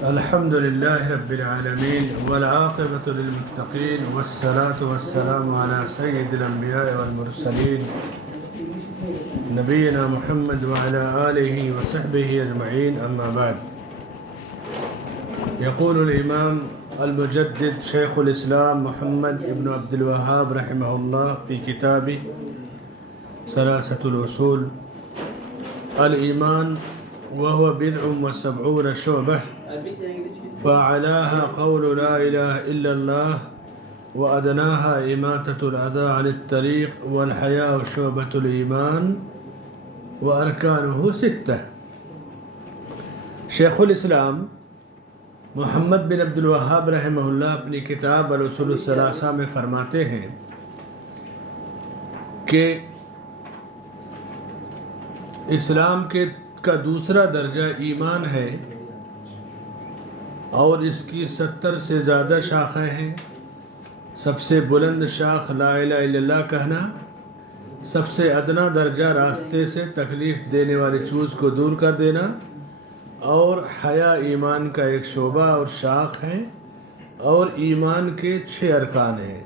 الحمد لله رب العالمين والعاقبة للمتقين والصلاة والسلام على سيد الأنبياء والمرسلين نبينا محمد وعلى آله وصحبه أجمعين. أما بعد، يقول الإمام المجدد شيخ الإسلام محمد بن عبد الوهاب رحمه الله في كتابه ثلاثة الأصول: الإيمان وهو 70 شعبة، فأعلاها قول لا إله إلا الله، وأدناها إماتة الأذى عن الطريق، والحياء شعبة الإيمان، وأركانه 6. شیخ الاسلام محمد بن عبد الوہاب رحمہ اللہ اپنی کتاب الاصول الثلاثہ میں فرماتے ہیں کہ اسلام کا دوسرا درجہ ایمان ہے، اور اس کی 70 سے زیادہ شاخیں ہیں. سب سے بلند شاخ لا الہ الا اللہ کہنا، سب سے ادنا درجہ راستے سے تکلیف دینے والی چیز کو دور کر دینا، اور حیا ایمان کا ایک شعبہ اور شاخ ہے، اور ایمان کے 6 ارکان ہیں.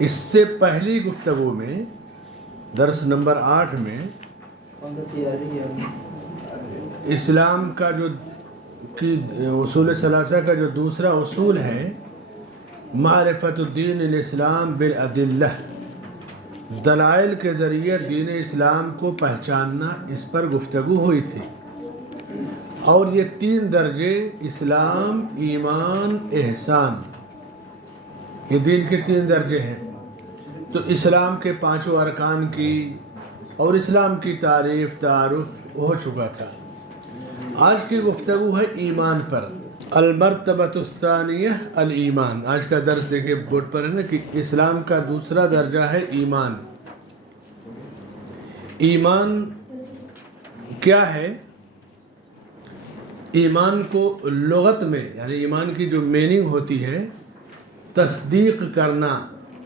اس سے پہلی گفتگو میں درس نمبر 8 میں اسلام کا جو اصول ثلاثہ کا جو دوسرا اصول ہے، معرفت الدین الاسلام بالادلہ، دلائل کے ذریعے دین اسلام کو پہچاننا، اس پر گفتگو ہوئی تھی. اور یہ 3 درجے اسلام، ایمان، احسان، یہ دین کے 3 درجے ہیں. تو اسلام کے 5 ارکان کی اور اسلام کی تعارف ہو چکا تھا. آج کی گفتگو ہے ایمان پر. المرتبۃ الثانیہ الایمان. آج کا درس دیکھیں بورڈ پر ہے نا کہ اسلام کا دوسرا درجہ ہے ایمان. ایمان کیا ہے؟ ایمان کو لغت میں، یعنی ایمان کی جو میننگ ہوتی ہے، تصدیق کرنا،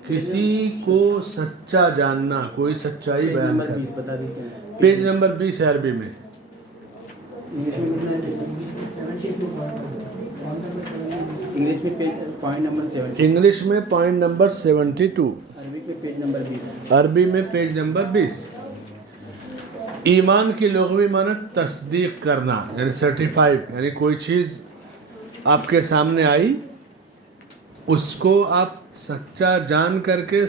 کسی کو سچا جاننا، کوئی سچائی بیان کرنا. پیج نمبر 20 ہے عربی میں. انگلش میں پوائنٹ نمبر 72، عربی میں پیج نمبر 20. ایمان کی لغوی معنی تصدیق کرنا، یعنی سرٹیفائیڈ، یعنی کوئی چیز آپ کے سامنے آئی، اس کو آپ سچا جان کر کے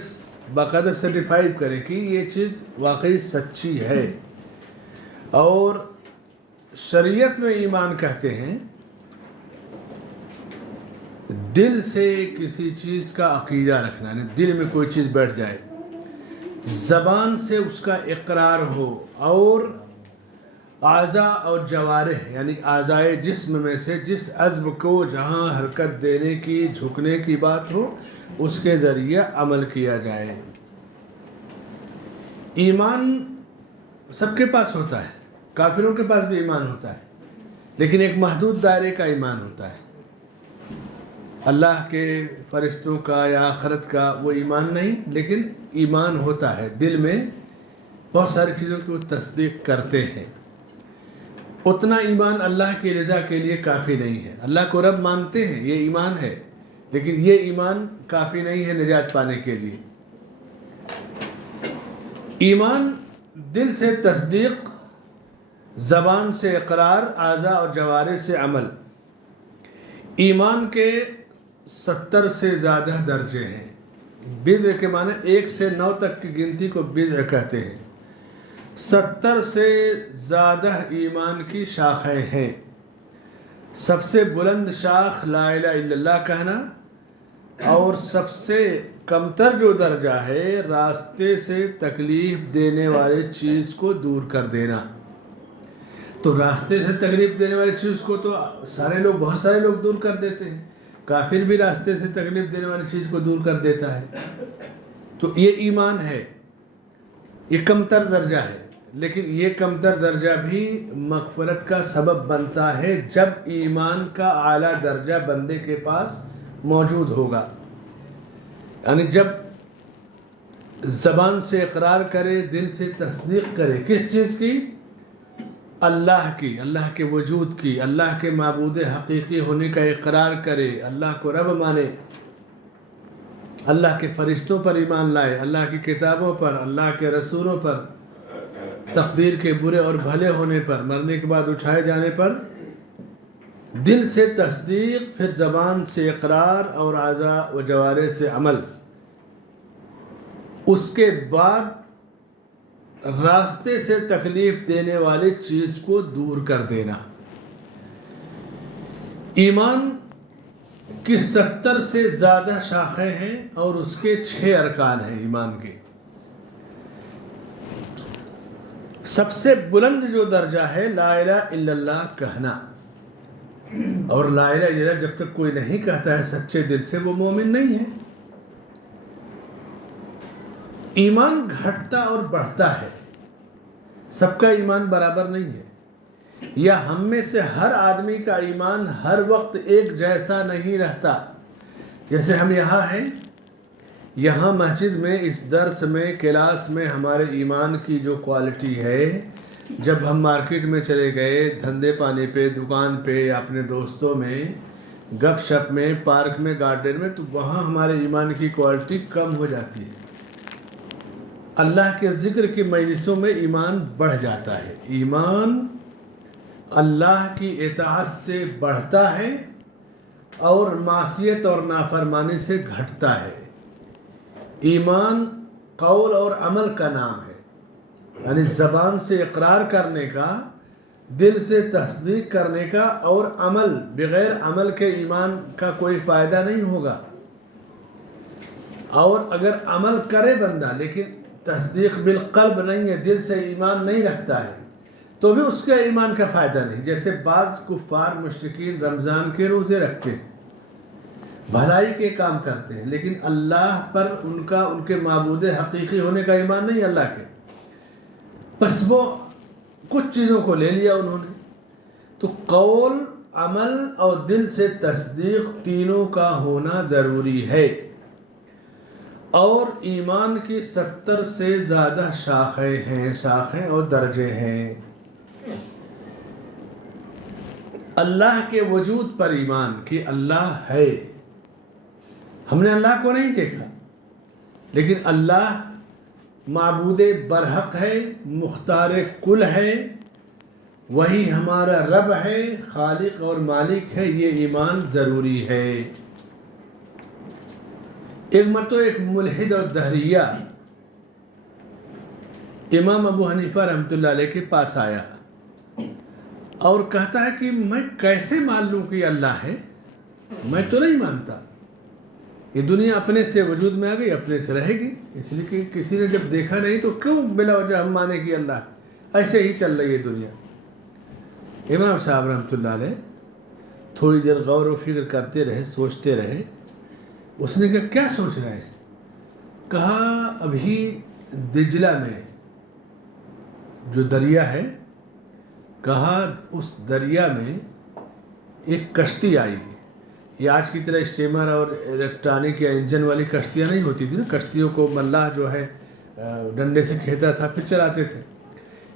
باقاعدہ سرٹیفائیڈ کریں کہ یہ چیز واقعی سچی ہے. اور شریعت میں ایمان کہتے ہیں دل سے کسی چیز کا عقیدہ رکھنا، یعنی دل میں کوئی چیز بیٹھ جائے، زبان سے اس کا اقرار ہو، اور اعضاء اور جوارح، یعنی اعضائے جسم میں سے جس عضو کو جہاں حرکت دینے کی، جھکنے کی بات ہو، اس کے ذریعے عمل کیا جائے. ایمان سب کے پاس ہوتا ہے، کافروں کے پاس بھی ایمان ہوتا ہے، لیکن ایک محدود دائرے کا ایمان ہوتا ہے. اللہ کے فرشتوں کا یا آخرت کا وہ ایمان نہیں، لیکن ایمان ہوتا ہے. دل میں بہت ساری چیزوں کی وہ تصدیق کرتے ہیں. اتنا ایمان اللہ کی رضا کے لیے کافی نہیں ہے. اللہ کو رب مانتے ہیں، یہ ایمان ہے، لیکن یہ ایمان کافی نہیں ہے نجات پانے کے لیے. ایمان دل سے تصدیق، زبان سے اقرار، اعضاء اور جوارح سے عمل. ایمان کے 70 سے زیادہ درجے ہیں. بضع کے معنی 1 سے 9 تک کی گنتی کو بضع کہتے ہیں. 70 سے زیادہ ایمان کی شاخیں ہیں. سب سے بلند شاخ لا الہ الا اللہ کہنا، اور سب سے کمتر جو درجہ ہے راستے سے تکلیف دینے والی چیز کو دور کر دینا. تو راستے سے تکلیف دینے والی چیز کو تو بہت سارے لوگ دور کر دیتے ہیں. کافر بھی راستے سے تکلیف دینے والی چیز کو دور کر دیتا ہے. تو یہ ایمان ہے، یہ کمتر درجہ ہے. لیکن یہ کمتر درجہ بھی مغفرت کا سبب بنتا ہے جب ایمان کا اعلیٰ درجہ بندے کے پاس موجود ہوگا. یعنی جب زبان سے اقرار کرے، دل سے تصدیق کرے، کس چیز کی؟ اللہ کے وجود کی، اللہ کے معبود حقیقی ہونے کا اقرار کرے، اللہ کو رب مانے، اللہ کے فرشتوں پر ایمان لائے، اللہ کی کتابوں پر، اللہ کے رسولوں پر، تقدیر کے برے اور بھلے ہونے پر، مرنے کے بعد اٹھائے جانے پر دل سے تصدیق، پھر زبان سے اقرار اور اعضاء و جوارح سے عمل، اس کے بعد راستے سے تکلیف دینے والی چیز کو دور کر دینا۔ ایمان کی 70 سے زیادہ شاخیں ہیں اور اس کے 6 ارکان ہیں ایمان کے۔ سب سے بلند جو درجہ ہے لا الہ الا اللہ کہنا، اور لا الہ الا اللہ جب تک کوئی نہیں کہتا ہے سچے دل سے وہ مومن نہیں ہے۔ ایمان گھٹتا اور بڑھتا ہے، سب کا ایمان برابر نہیں ہے، یا ہم میں سے ہر آدمی کا ایمان ہر وقت ایک جیسا نہیں رہتا۔ جیسے ہم یہاں ہیں، یہاں مسجد میں اس درس میں کلاس میں ہمارے ایمان کی جو کوالٹی ہے، جب ہم مارکیٹ میں چلے گئے، دھندے پانے پہ، دکان پہ، اپنے دوستوں میں، گپ شپ میں، پارک میں، گارڈن میں، تو وہاں ہمارے ایمان کی کوالٹی کم ہو جاتی ہے۔ اللہ کے ذکر کی مجلسوں میں ایمان بڑھ جاتا ہے۔ ایمان اللہ کی اطاعت سے بڑھتا ہے اور معصیت اور نافرمانی سے گھٹتا ہے۔ ایمان قول اور عمل کا نام ہے، یعنی زبان سے اقرار کرنے کا، دل سے تصدیق کرنے کا، اور عمل، بغیر عمل کے ایمان کا کوئی فائدہ نہیں ہوگا۔ اور اگر عمل کرے بندہ لیکن تصدیق بالقلب نہیں ہے، دل سے ایمان نہیں رکھتا ہے، تو بھی اس کے ایمان کا فائدہ نہیں۔ جیسے بعض کفار مشرکین رمضان کے روزے رکھتے ہیں، بھلائی کے کام کرتے ہیں، لیکن اللہ پر ان کے معبود حقیقی ہونے کا ایمان نہیں اللہ کے، بس وہ کچھ چیزوں کو لے لیا انہوں نے۔ تو قول، عمل اور دل سے تصدیق تینوں کا ہونا ضروری ہے۔ اور ایمان کی 70 سے زیادہ شاخیں اور درجے ہیں۔ اللہ کے وجود پر ایمان کہ اللہ ہے، ہم نے اللہ کو نہیں دیکھا، لیکن اللہ معبود برحق ہے، مختار کل ہے، وہی ہمارا رب ہے، خالق اور مالک ہے، یہ ایمان ضروری ہے۔ ایک مرتبہ ایک ملحد اور دہریہ امام ابو حنیفہ رحمۃ اللہ علیہ کے پاس آیا اور کہتا ہے کہ میں کیسے مان لوں کہ اللہ ہے، میں تو نہیں مانتا، یہ دنیا اپنے سے وجود میں آ گئی، اپنے سے رہے گی، اس لیے کہ کسی نے جب دیکھا نہیں تو کیوں بلا وجہ ہم مانے کہ اللہ ایسے ہی چل رہی ہے دنیا۔ امام صاحب رحمۃ اللہ علیہ تھوڑی دیر غور و فکر کرتے رہے، سوچتے رہے۔ اس نے کہا کیا سوچ رہے ہیں؟ کہا ابھی دجلہ میں جو دریا ہے، کہا اس دریا میں ایک کشتی آئی ہے، یہ آج کی طرح اسٹیمر اور الیکٹرانک یا انجن والی کشتیاں نہیں ہوتی تھی نا، کشتیوں کو ملاح جو ہے ڈنڈے سے کھینچتا تھا پھر چلاتے تھے۔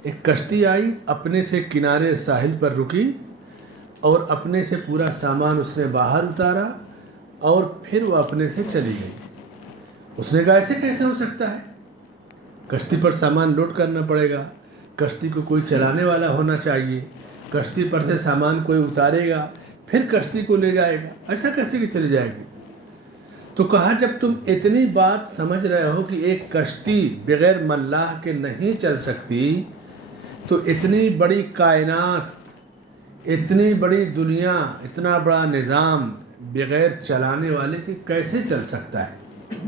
ایک کشتی آئی، اپنے سے کنارے ساحل پر رکی اور اپنے سے پورا سامان اس نے باہر اتارا اور پھر وہ اپنے سے چلی گئی۔ اس نے کہا ایسے کیسے ہو سکتا ہے؟ کشتی پر سامان لوڈ کرنا پڑے گا، کشتی کو کوئی چلانے والا ہونا چاہیے، کشتی پر سے سامان کوئی اتارے گا پھر کشتی کو لے جائے گا، ایسا کیسے کہ چلی جائے گی؟ تو کہا جب تم اتنی بات سمجھ رہے ہو کہ ایک کشتی بغیر ملاح کے نہیں چل سکتی، تو اتنی بڑی کائنات، اتنی بڑی دنیا، اتنا بڑا نظام بغیر چلانے والے کے کیسے چل سکتا ہے؟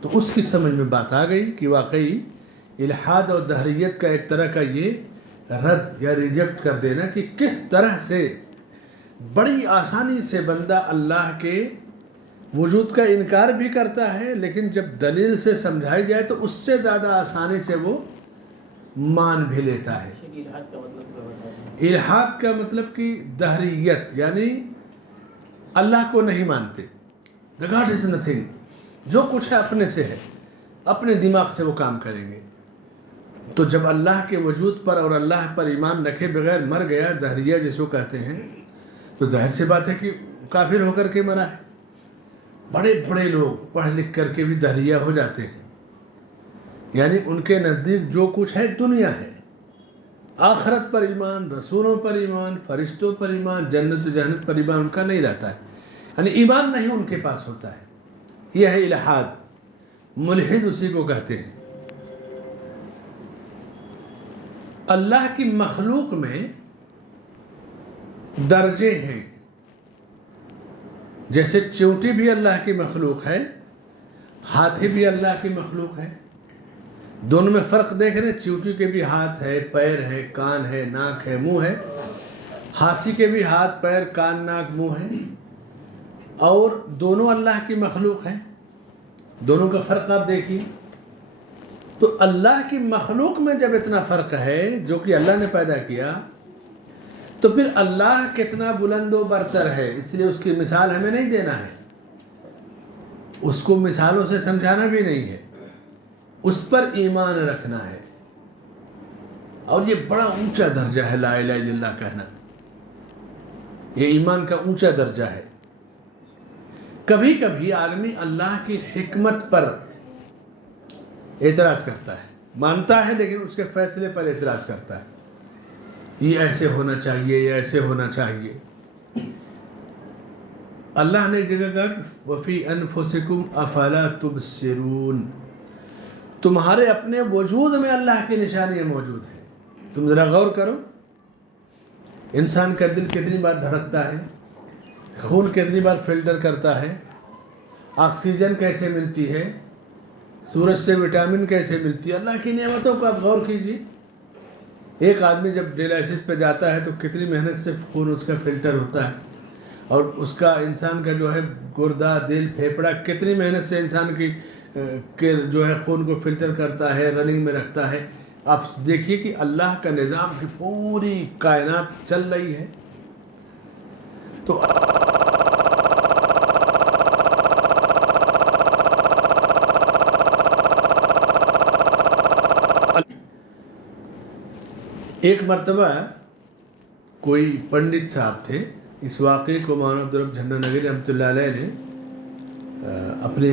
تو اس کی سمجھ میں بات آ گئی کہ واقعی الحاد اور دہریت کا ایک طرح کا یہ رد یا ریجیکٹ کر دینا کہ کس طرح سے بڑی آسانی سے بندہ اللہ کے وجود کا انکار بھی کرتا ہے، لیکن جب دلیل سے سمجھائی جائے تو اس سے زیادہ آسانی سے وہ مان بھی لیتا ہے۔ الحاد کا مطلب کہ دہریت، یعنی اللہ کو نہیں مانتے، the God is nothing، جو کچھ ہے اپنے سے ہے، اپنے دماغ سے وہ کام کریں گے۔ تو جب اللہ کے وجود پر اور اللہ پر ایمان رکھے بغیر مر گیا، دہریہ جس کو کہتے ہیں، تو ظاہر سی بات ہے کہ کافر ہو کر کے مرا ہے۔ بڑے بڑے لوگ پڑھ لکھ کر کے بھی دہریہ ہو جاتے ہیں، یعنی ان کے نزدیک جو کچھ ہے دنیا ہے، آخرت پر ایمان، رسولوں پر ایمان، فرشتوں پر ایمان، جنت و جہنم پر ایمان ان کا نہیں رہتا ہے، یعنی ایمان نہیں ان کے پاس ہوتا ہے۔ یہ ہے الحاد، ملحد اسی کو کہتے ہیں۔ اللہ کی مخلوق میں درجے ہیں، جیسے چیونٹی بھی اللہ کی مخلوق ہے، ہاتھی بھی اللہ کی مخلوق ہے۔ دونوں میں فرق دیکھ رہے ہیں، چیونٹی کے بھی ہاتھ ہے، پیر ہے، کان ہے، ناک ہے، منہ ہے، ہاتھی کے بھی ہاتھ، پیر، کان، ناک، منہ ہے، اور دونوں اللہ کی مخلوق ہیں۔ دونوں کا فرق آپ دیکھیے۔ تو اللہ کی مخلوق میں جب اتنا فرق ہے جو کہ اللہ نے پیدا کیا، تو پھر اللہ کتنا بلند و برتر ہے، اس لیے اس کی مثال ہمیں نہیں دینا ہے، اس کو مثالوں سے سمجھانا بھی نہیں ہے، اس پر ایمان رکھنا ہے۔ اور یہ بڑا اونچا درجہ ہے لا الہ الا اللہ کہنا، یہ ایمان کا اونچا درجہ ہے۔ کبھی کبھی آدمی اللہ کی حکمت پر اعتراض کرتا ہے، مانتا ہے لیکن اس کے فیصلے پر اعتراض کرتا ہے، یہ ایسے ہونا چاہیے، یہ ایسے ہونا چاہیے۔ اللہ نے ایک جگہ کہا کہ وَفِي أَنفُسِكُمْ أَفَلَا تُبْصِرُونَ، تمہارے اپنے وجود میں اللہ کی نشانیاں موجود ہیں، تم ذرا غور کرو۔ انسان کا دل کتنی بار دھڑکتا ہے، خون کتنی بار فلٹر کرتا ہے، آکسیجن کیسے ملتی ہے، سورج سے وٹامن کیسے ملتی ہے، اللہ کی نعمتوں کو آپ غور کیجیے۔ ایک آدمی جب ڈیالائسس پہ جاتا ہے تو کتنی محنت سے خون اس کا فلٹر ہوتا ہے، اور اس کا انسان کا جو ہے گردہ، دل، پھیپڑا کتنی محنت سے انسان کی جو ہے خون کو فلٹر کرتا ہے، رننگ میں رکھتا ہے۔ آپ دیکھیے کہ اللہ کا نظام کی پوری کائنات چل رہی ہے۔ تو ایک مرتبہ کوئی پنڈت صاحب تھے، اس واقعے کو مولانا عبدالرب جھنڈا نگری رحمۃ اللہ علیہ نے اپنے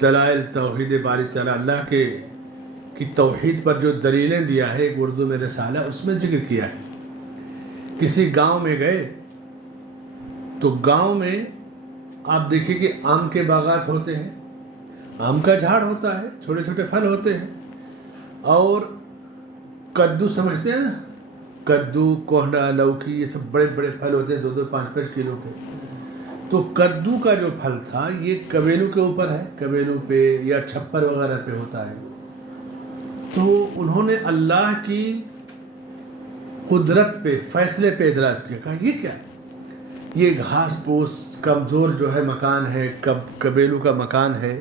دلائل توحید باری تعالیٰ اللہ کی توحید پر جو دلیلیں دیا ہے، ایک اردو میں رسالہ، اس میں ذکر کیا ہے۔ کسی گاؤں میں گئے تو گاؤں میں آپ دیکھیے کہ آم کے باغات ہوتے ہیں، آم کا جھاڑ ہوتا ہے، چھوٹے چھوٹے پھل ہوتے ہیں، اور کدو سمجھتے ہیں نا، کدو، کوہنڈا، لوکی، یہ سب بڑے بڑے پھل ہوتے ہیں، 2-2, 5-5 کلو کے۔ تو کدو کا جو پھل تھا یہ کبیلو کے اوپر ہے، کبیلو پہ یا چھپر وغیرہ پہ ہوتا ہے۔ تو انہوں نے اللہ کی قدرت پہ، فیصلے پہ اعتراض کیا، کہا یہ کیا، یہ گھاس پوس کمزور جو ہے مکان ہے، کبیلو کا مکان ہے،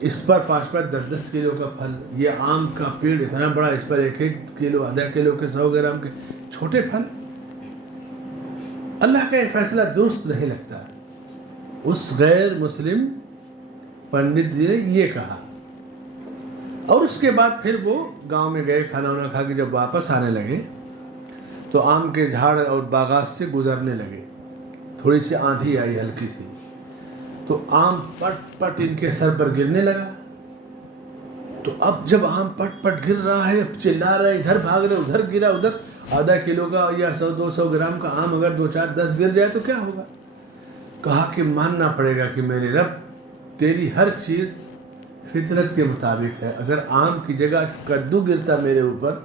اس پر 5-5, 10-10 کلو کا پھل، یہ آم کا پیڑ اتنا بڑا، اس پر 1-1 کلو، آدھا کلو کے 100 گرام کے چھوٹے پھل، اللہ کا یہ فیصلہ درست نہیں لگتا۔ اس غیر مسلم پنڈت جی نے یہ کہا، اور اس کے بعد پھر وہ گاؤں میں گئے، کھانا وانا کھا کے جب واپس آنے لگے تو آم کے جھاڑ اور باغات سے گزرنے لگے، تھوڑی سی آندھی آئی ہلکی سی، تو آم پٹ پٹ ان کے سر پر گرنے لگا۔ تو اب جب آم پٹ پٹ گر رہا ہے، اب چلا رہے، ادھر بھاگ رہے، ادھر گرا، ادھر آدھا کلو کا یا 100-200 گرام کا آم اگر 2-4-10 گر جائے تو کیا ہوگا؟ کہا کہ ماننا پڑے گا کہ میرے رب، تیری ہر چیز فطرت کے مطابق ہے، اگر آم کی جگہ کدو گرتا میرے اوپر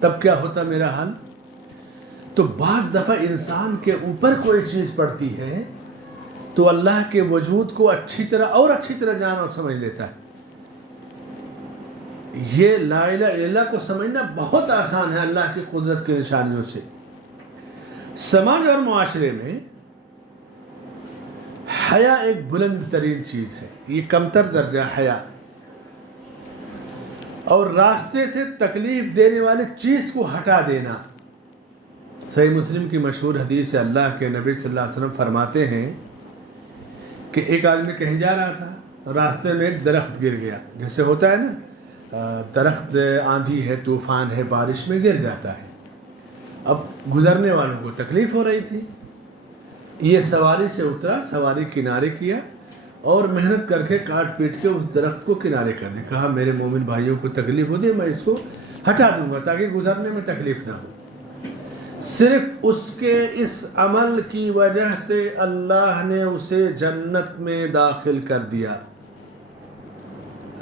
تب کیا ہوتا میرا حال؟ تو بعض دفعہ انسان کے اوپر کوئی چیز پڑتی ہے تو اللہ کے وجود کو اچھی طرح جان اور سمجھ لیتا ہے۔ یہ لا الہ الا اللہ کو سمجھنا بہت آسان ہے اللہ کی قدرت کی نشانیوں سے۔ سماج اور معاشرے میں حیا ایک بلند ترین چیز ہے، یہ کمتر درجہ حیا، اور راستے سے تکلیف دینے والی چیز کو ہٹا دینا۔ صحیح مسلم کی مشہور حدیث ہے، اللہ کے نبی صلی اللہ علیہ وسلم فرماتے ہیں کہ ایک آدمی کہیں جا رہا تھا، راستے میں ایک درخت گر گیا، جیسے ہوتا ہے نا درخت آندھی ہے، طوفان ہے، بارش میں گر جاتا ہے. اب گزرنے والوں کو تکلیف ہو رہی تھی. یہ سواری سے اترا، سواری کنارے کیا اور محنت کر کے کاٹ پیٹ کے اس درخت کو کنارے کرنے. کہا میرے مومن بھائیوں کو تکلیف ہوتی ہے، میں اس کو ہٹا دوں گا تاکہ گزرنے میں تکلیف نہ ہو. صرف اس کے اس عمل کی وجہ سے اللہ نے اسے جنت میں داخل کر دیا.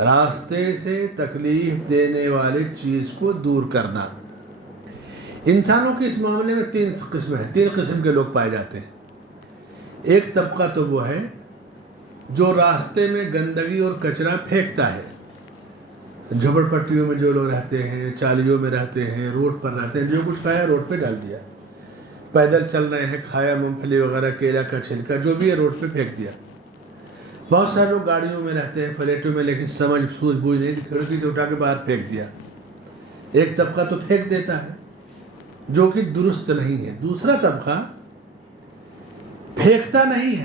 راستے سے تکلیف دینے والی چیز کو دور کرنا. انسانوں کے اس معاملے میں تین قسم کے لوگ پائے جاتے ہیں. ایک طبقہ تو وہ ہے جو راستے میں گندگی اور کچرا پھینکتا ہے. جھوپڑ پٹیوں میں جو لوگ رہتے ہیں، چالیوں میں رہتے ہیں، روڈ پر رہتے ہیں، جو کچھ کھایا روڈ پہ ڈال دیا. پیدل چل رہے ہیں، کھایا مونگ پھلی وغیرہ، کیلا کا چھلکا جو بھی ہے روڈ پہ پھینک دیا. بہت سارے لوگ گاڑیوں میں رہتے ہیں، فلیٹوں میں، لیکن سمجھ سوجھ بوجھ نہیں، کھڑکی سے اٹھا کے باہر پھینک دیا. ایک طبقہ تو پھینک دیتا ہے جو کہ درست نہیں ہے. دوسرا طبقہ پھینکتا نہیں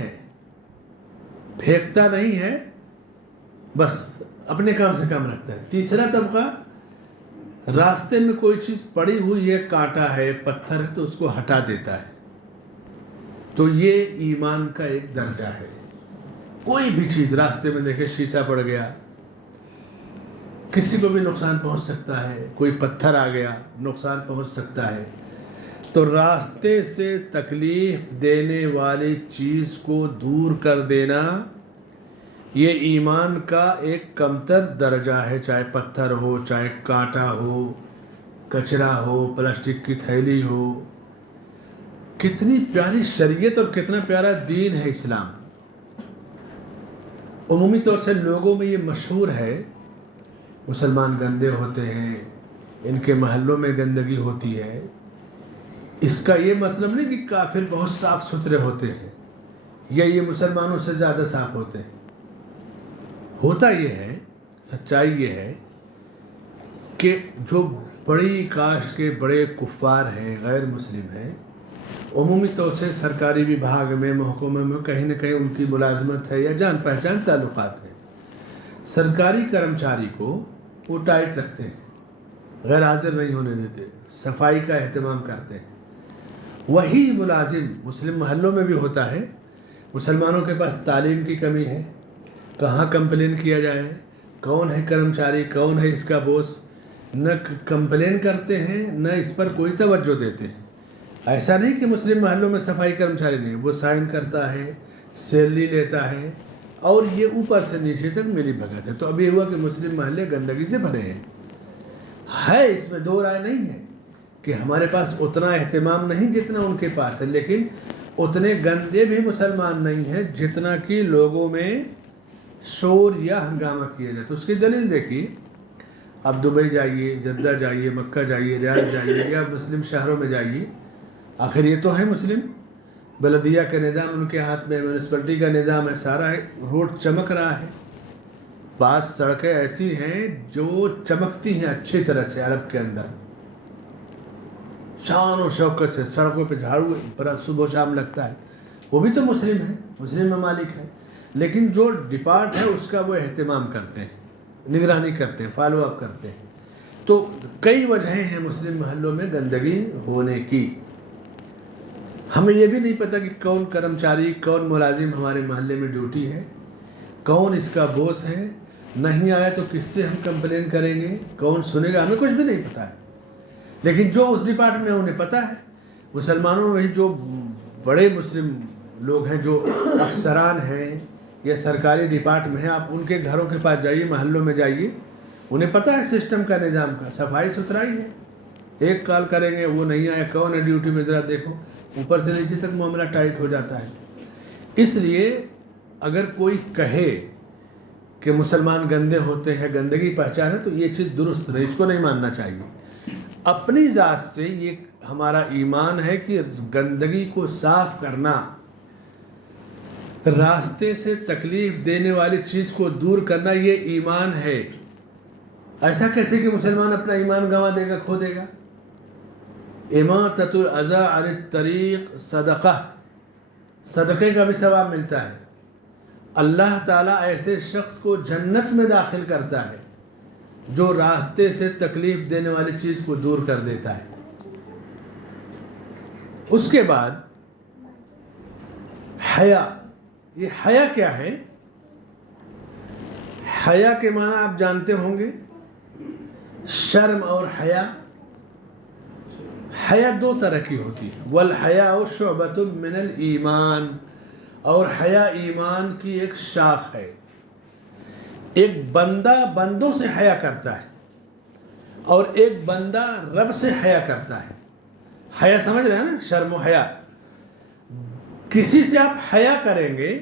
ہے بس اپنے کام سے کام رکھتا ہے. تیسرا طبقہ راستے میں کوئی چیز پڑی ہوئی ہے، کانٹا ہے، پتھر ہے، تو اس کو ہٹا دیتا ہے. تو یہ ایمان کا ایک درجہ ہے. کوئی بھی چیز راستے میں دیکھے، شیشہ پڑ گیا، کسی کو بھی نقصان پہنچ سکتا ہے. کوئی پتھر آ گیا، نقصان پہنچ سکتا ہے. تو راستے سے تکلیف دینے والی چیز کو دور کر دینا یہ ایمان کا ایک کمتر درجہ ہے. چاہے پتھر ہو، چاہے کانٹا ہو، کچرا ہو، پلاسٹک کی تھیلی ہو. کتنی پیاری شریعت اور کتنا پیارا دین ہے اسلام. عمومی طور سے لوگوں میں یہ مشہور ہے مسلمان گندے ہوتے ہیں، ان کے محلوں میں گندگی ہوتی ہے. اس کا یہ مطلب نہیں کہ کافر بہت صاف ستھرے ہوتے ہیں یا یہ مسلمانوں سے زیادہ صاف ہوتے ہیں. ہوتا یہ ہے، سچائی یہ ہے کہ جو بڑی کاسٹ کے بڑے کفار ہیں، غیر مسلم ہیں، عمومی طور سے سرکاری وبھاگ میں، محکمے میں کہیں نہ کہیں ان کی ملازمت ہے یا جان پہچان تعلقات ہیں. سرکاری کرمچاری کو وہ ٹائٹ رکھتے ہیں، غیر حاضر نہیں ہونے دیتے، صفائی کا اہتمام کرتے ہیں. وہی ملازم مسلم محلوں میں بھی ہوتا ہے. مسلمانوں کے پاس تعلیم کی کمی ہے، کہاں کمپلین کیا جائے، کون ہے کرمچاری، کون ہے اس کا بوس. نہ کمپلین کرتے ہیں، نہ اس پر کوئی توجہ دیتے ہیں. ایسا نہیں کہ مسلم محلوں میں صفائی کرمچاری نہیں، وہ سائن کرتا ہے، سیلری لیتا ہے، اور یہ اوپر سے نیچے تک ملی بھگت ہے. تو اب یہ ہوا کہ مسلم محلے گندگی سے بھرے ہیں. اس میں دو رائے نہیں ہے کہ ہمارے پاس اتنا اہتمام نہیں جتنا ان کے پاس ہے، لیکن اتنے گندے بھی مسلمان نہیں ہیں جتنا کہ لوگوں میں شور یا ہنگامہ کیا جائے. تو اس کی دلیل دیکھیے، آپ دبئی جائیے، جدہ جائیے، مکہ جائیے، ریاض جائیے، یا مسلم شہروں میں جائیے، آخر یہ تو ہے مسلم. بلدیہ کا نظام ان کے ہاتھ میں، میونسپلٹی کا نظام ہے، سارا ہے، روڈ چمک رہا ہے. بعض سڑکیں ایسی ہیں جو چمکتی ہیں اچھی طرح سے عرب کے اندر، شان و شوکت سے سڑکوں پہ جھاڑو صبح و شام لگتا ہے. وہ بھی تو مسلم ہے، مسلم ممالک ہے، لیکن جو ڈپارٹ ہے اس کا وہ اہتمام کرتے ہیں، نگرانی کرتے ہیں، فالو اپ کرتے ہیں. تو کئی وجہیں ہیں مسلم محلوں میں گندگی ہونے کی. ہمیں یہ بھی نہیں پتہ کہ کون کرمچاری، کون ملازم ہمارے محلے میں ڈیوٹی ہے، کون اس کا بوس ہے. نہیں آیا تو کس سے ہم کمپلین کریں گے، کون سنے گا، ہمیں کچھ بھی نہیں پتہ ہے. لیکن جو اس ڈپارٹمنٹ میں انہیں پتہ ہے، مسلمانوں میں جو بڑے مسلم لوگ ہیں، جو افسران ہیں یا سرکاری ڈپارٹ میں ہیں، آپ ان کے گھروں کے پاس جائیے، محلوں میں جائیے، انہیں پتہ ہے سسٹم کا، نظام کا، صفائی ستھرائی ہے. ایک کال کریں گے، وہ نہیں آیا، کون ہے ڈیوٹی میں، ذرا دیکھو، اوپر سے نیچے تک معاملہ ٹائٹ ہو جاتا ہے. اس لیے اگر کوئی کہے کہ مسلمان گندے ہوتے ہیں، گندگی پہچان ہے، تو یہ چیز درست نہیں، اس کو نہیں ماننا چاہیے. اپنی ذات سے یہ ہمارا ایمان ہے کہ گندگی کو صاف کرنا، راستے سے تکلیف دینے والی چیز کو دور کرنا، یہ ایمان ہے. ایسا کیسے کہ مسلمان اپنا ایمان گنوا دے گا، کھو دے گا. اماطۃ الاذی عن الطریق صدقہ، صدقے کا بھی ثواب ملتا ہے. اللہ تعالیٰ ایسے شخص کو جنت میں داخل کرتا ہے جو راستے سے تکلیف دینے والی چیز کو دور کر دیتا ہے۔ اس کے بعد حیا، یہ حیا کیا ہے؟ حیا کے معنی آپ جانتے ہوں گے، شرم اور حیا۔ حیا دو طرح کی ہوتی ہے، والحیاء شعبۃ من الایمان، اور حیا ایمان کی ایک شاخ ہے۔ ایک بندہ بندوں سے حیا کرتا ہے اور ایک بندہ رب سے حیا کرتا ہے۔ حیا سمجھ رہے ہیں نا، شرم و حیا۔ کسی سے آپ حیا کریں گے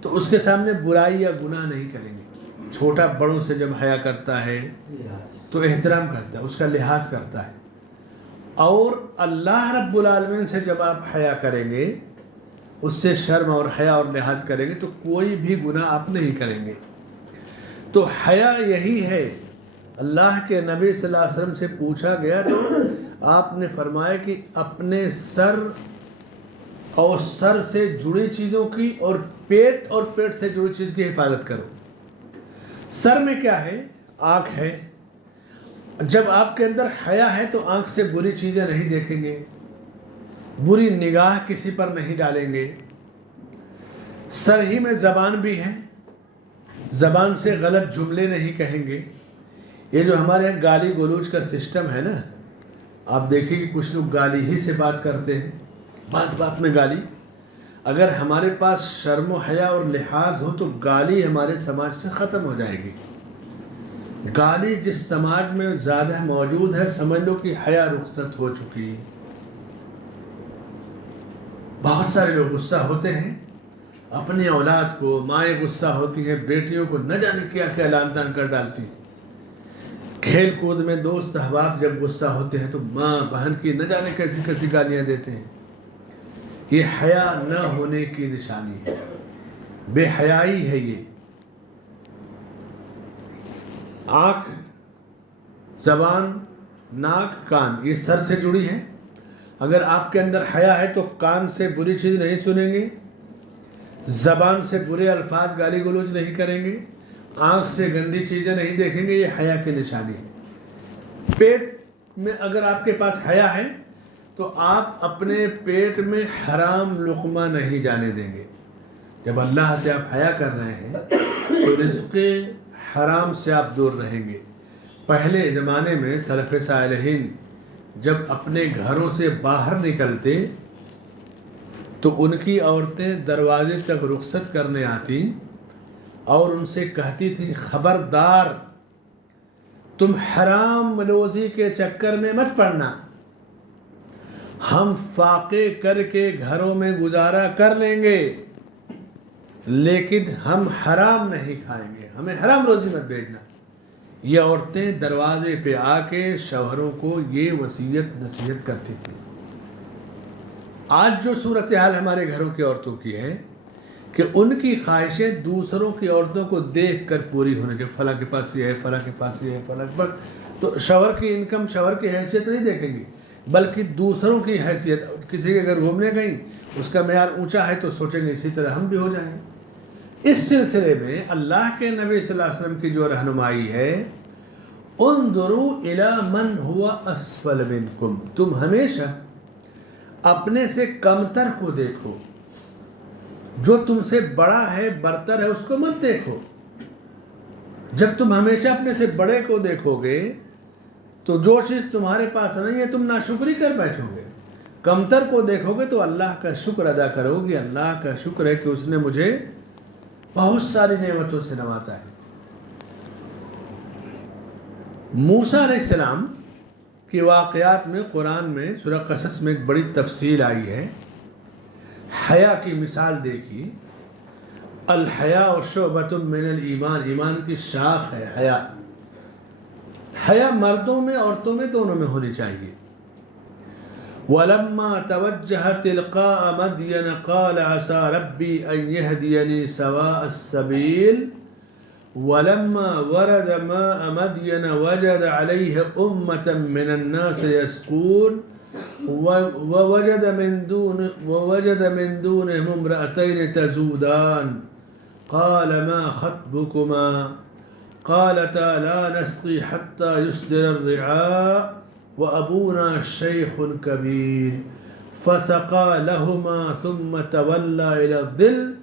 تو اس کے سامنے برائی یا گناہ نہیں کریں گے۔ چھوٹا بڑوں سے جب حیا کرتا ہے تو احترام کرتا ہے، اس کا لحاظ کرتا ہے۔ اور اللہ رب العالمین سے جب آپ حیا کریں گے، اس سے شرم اور حیا اور لحاظ کریں گے تو کوئی بھی گناہ آپ نہیں کریں گے۔ تو حیا یہی ہے۔ اللہ کے نبی صلی اللہ علیہ وسلم سے پوچھا گیا تو آپ نے فرمایا کہ اپنے سر اور سر سے جڑی چیزوں کی اور پیٹ سے جڑی چیز کی حفاظت کرو۔ سر میں کیا ہے؟ آنکھ ہے۔ جب آپ کے اندر حیا ہے تو آنکھ سے بری چیزیں نہیں دیکھیں گے، بری نگاہ کسی پر نہیں ڈالیں گے۔ سر ہی میں زبان بھی ہے، زبان سے غلط جملے نہیں کہیں گے۔ یہ جو ہمارے یہاں گالی گلوچ کا سسٹم ہے نا، آپ دیکھیں کہ کچھ لوگ گالی ہی سے بات کرتے ہیں، بات بات میں گالی۔ اگر ہمارے پاس شرم و حیا اور لحاظ ہو تو گالی ہمارے سماج سے ختم ہو جائے گی۔ گالی جس سماج میں زیادہ موجود ہے، سمجھ لو کہ حیا رخصت ہو چکی۔ بہت سارے لوگ غصہ ہوتے ہیں اپنی اولاد کو، مائیں غصہ ہوتی ہیں بیٹیوں کو، نہ جانے کیا کیا لان تان کر ڈالتی ہیں۔ کھیل کود میں دوست احباب جب غصہ ہوتے ہیں تو ماں بہن کی نہ جانے کیسی کیسی گالیاں دیتے ہیں۔ یہ حیا نہ ہونے کی نشانی ہے، بے حیائی ہے یہ۔ آنکھ، زبان، ناک، کان، یہ سر سے جڑی ہے۔ اگر آپ کے اندر حیا ہے تو کان سے بری چیز نہیں سنیں گے، زبان سے برے الفاظ گالی گلوچ نہیں کریں گے، آنکھ سے گندی چیزیں نہیں دیکھیں گے، یہ حیا کی نشانی ہے۔ پیٹ میں اگر آپ کے پاس حیا ہے تو آپ اپنے پیٹ میں حرام لقمہ نہیں جانے دیں گے۔ جب اللہ سے آپ حیا کر رہے ہیں تو رزق حرام سے آپ دور رہیں گے۔ پہلے زمانے میں سلف صالحین جب اپنے گھروں سے باہر نکلتے تو ان کی عورتیں دروازے تک رخصت کرنے آتی اور ان سے کہتی تھی خبردار تم حرام روزی کے چکر میں مت پڑنا، ہم فاقے کر کے گھروں میں گزارا کر لیں گے لیکن ہم حرام نہیں کھائیں گے، ہمیں حرام روزی مت بھیجنا۔ یہ عورتیں دروازے پہ آ کے شوہروں کو یہ وصیت نصیحت کرتی تھی۔ آج جو صورتحال ہمارے گھروں کی عورتوں کی ہے کہ ان کی خواہشیں دوسروں کی عورتوں کو دیکھ کر پوری ہونے چاہیے، فلاں کے پاس یہ ہے، فلاں کے پاس یہ ہے، فلاں کے پاس، تو شوہر کی انکم، شوہر کی حیثیت نہیں دیکھیں گی بلکہ دوسروں کی حیثیت۔ کسی کے اگر گھومنے گئیں اس کا معیار اونچا ہے تو سوچیں گے اسی طرح ہم بھی ہو جائیں۔ اس سلسلے میں اللہ کے نبی صلی اللہ علیہ وسلم کی جو رہنمائی ہے، انظروا الی من هو اسفل منکم، تم ہمیشہ اپنے سے کمتر کو دیکھو، جو تم سے بڑا ہے برتر ہے اس کو مت دیکھو۔ جب تم ہمیشہ اپنے سے بڑے کو دیکھو گے تو جو چیز تمہارے پاس نہیں ہے تم ناشکری کر بیٹھو گے۔ کمتر کو دیکھو گے تو اللہ کا شکر ادا کرو گے، اللہ کا شکر ہے کہ اس نے مجھے بہت ساری نعمتوں سے نوازا ہے۔ موسیٰ علیہ السلام کی واقعات میں قرآن میں سورہ قصص میں ایک بڑی تفصیل آئی ہے۔ حیا کی مثال دیکھی، الحیاء شعبۃ من الایمان، ایمان کی شاخ ہے حیا۔ حیا مردوں میں عورتوں میں دونوں میں ہونی چاہیے۔ وَلَمَّا تَوَجَّهَ تِلْقَاءَ مَدْيَنَ قَالَ عَسَىٰ رَبِّي أَن يَهْدِيَنِي سَوَاءَ السَّبِيلِ وَلَمَّا وَرَدَ مَاءَ مَدْيَنَ وَجَدَ عَلَيْهِ أُمَّةً مِّنَ النَّاسِ يَسْقُونَ وَوَجَدَ مِن دُونِهِمُ امْرَأَتَيْنِ تَذُودَانِ قَالَ مَا خَطْبُكُمَا قالتا لا نسقي حتى يصدر الرعاء وأبونا شيخ كبير فسقى لهما ثم تولى إلى الظل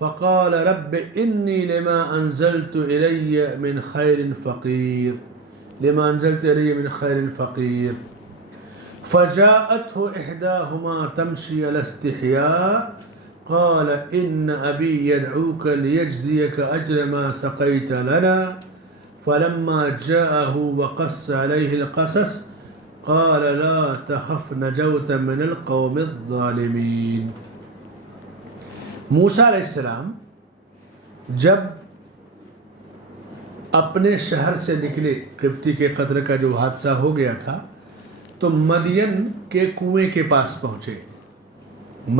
فقال رب إني لما أنزلت إلي من خير فقير لما أنزلت إلي من خير فقير فجاءته إحداهما تمشي على استحياء قال إن أبي يدعوك ليجزيك أجر ما سقيت لنا فلما جاءه وقص عليه القصص قال لا تخف نجوت من القوم الظالمين. موسیٰ علیہ السلام جب اپنے شہر سے نکلے، قبطی کے قتل کا جو حادثہ ہو گیا تھا، تو مدین کے کنویں کے پاس پہنچے.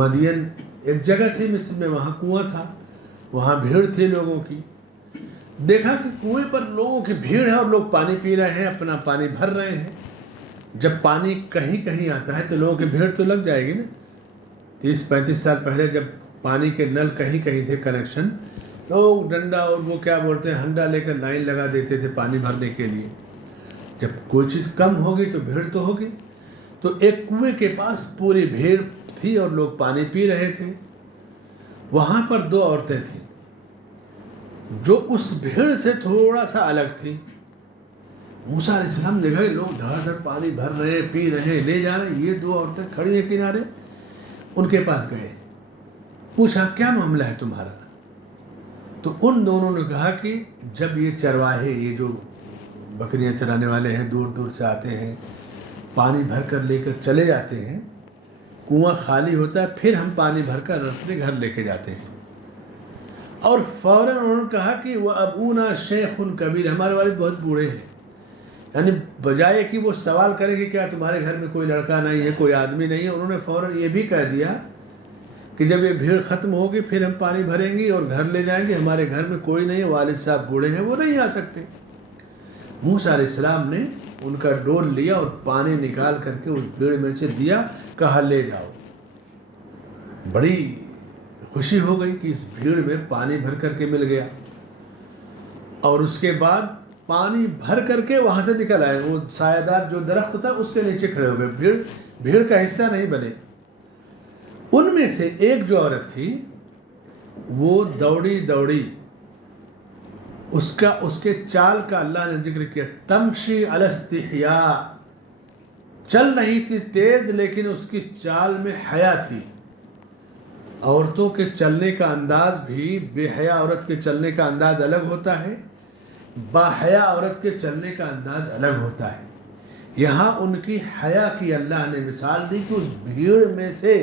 مدین ایک جگہ تھی مصر میں، وہاں کنواں تھا، وہاں بھیڑ تھی لوگوں کی. دیکھا کہ کنویں پر لوگوں کی بھیڑ ہے اور لوگ پانی پی رہے ہیں، اپنا پانی بھر رہے ہیں. جب پانی کہیں کہیں آتا ہے تو لوگوں کی بھیڑ تو لگ جائے گی نا. 30-35 سال پہلے جب پانی کے نل کہیں کہیں تھے کنیکشن، لوگ ڈنڈا اور وہ کیا بولتے ہیں ہنڈا لے کر لائن لگا دیتے تھے پانی بھرنے کے لیے. جب کوئی چیز کم ہوگی تو بھیڑ تو ہوگی. تو ایک کنویں کے پاس پوری بھیڑ تھی اور لوگ پانی پی رہے تھے. وہاں پر 2 عورتیں تھیں جو اس بھیڑ سے تھوڑا سا الگ تھی. موسیٰ علیہ السلام نے دیکھا لوگ دھڑا دھڑ پانی بھر رہے ہیں، پی رہے ہیں، لے جا رہے ہیں، یہ 2 عورتیں کھڑی ہیں کنارے. ان کے پاس گئے، پوچھا کیا معاملہ ہے تمہارا؟ تو ان دونوں نے کہا کہ جب یہ چرواہے، یہ جو بکریاں چرانے والے ہیں، دور دور سے آتے ہیں، پانی بھر کر لے کر چلے جاتے ہیں، کنواں خالی ہوتا ہے، پھر ہم پانی بھر کر اپنے گھر لے کے جاتے ہیں. اور فوراً انہوں نے کہا کہ وہ ابونا شیخ کبیر، ہمارے والد بہت بوڑھے ہیں. یعنی بجائے کہ وہ سوال کرے کہ کیا تمہارے گھر میں کوئی لڑکا نہیں ہے، کوئی آدمی نہیں ہے، انہوں نے فوراً یہ بھی کہہ دیا کہ جب یہ بھیڑ ختم ہوگی پھر ہم پانی بھریں گے اور گھر لے جائیں گے، ہمارے گھر میں کوئی نہیں ہے، والد صاحب بوڑھے ہیں، وہ نہیں آ سکتے. موسیٰ علیہ السلام نے ان کا ڈول لیا اور پانی نکال کر کے اس بھیڑ میں سے دیا، کہا لے جاؤ. بڑی خوشی ہو گئی کہ اس بھیڑ میں پانی بھر کر کے مل گیا. اور اس کے بعد پانی بھر کر کے وہاں سے نکل آئے. وہ سایہ دار جو درخت تھا اس کے نیچے کھڑے ہو گئے، بھیڑ کا حصہ نہیں بنے. ان میں سے ایک جو عورت تھی وہ دوڑی اس کے چال کا اللہ نے ذکر کیا، تمشی علی استحیاء، چل رہی تھی تیز لیکن اس کی چال میں حیا تھی. عورتوں کے چلنے کا انداز بھی بے حیا عورت کے چلنے کا انداز الگ ہوتا ہے، با حیا عورت کے چلنے کا انداز الگ ہوتا ہے. یہاں ان کی حیا کی اللہ نے مثال دی کہ اس بھیڑ میں سے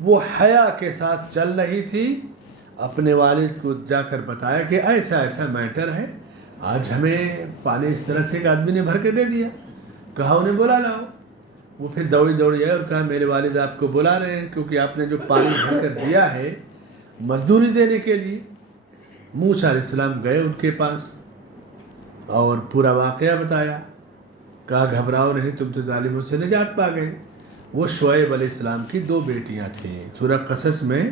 وہ حیا کے ساتھ چل رہی تھی. اپنے والد کو جا کر بتایا کہ ایسا ایسا میٹر ہے، آج ہمیں پانی اس طرح سے ایک آدمی نے بھر کے دے دیا. کہا انہیں بلا لاؤ. وہ پھر دوڑی آئے اور کہا میرے والد آپ کو بلا رہے ہیں کیونکہ آپ نے جو پانی بھر کر دیا ہے مزدوری دینے کے لیے. موسیٰ علیہ السلام گئے ان کے پاس اور پورا واقعہ بتایا. کہا گھبراؤ نہیں، تم تو ظالموں سے نجات پا گئے. وہ شعیب علیہ السلام کی 2 بیٹیاں تھیں. سورہ قصص میں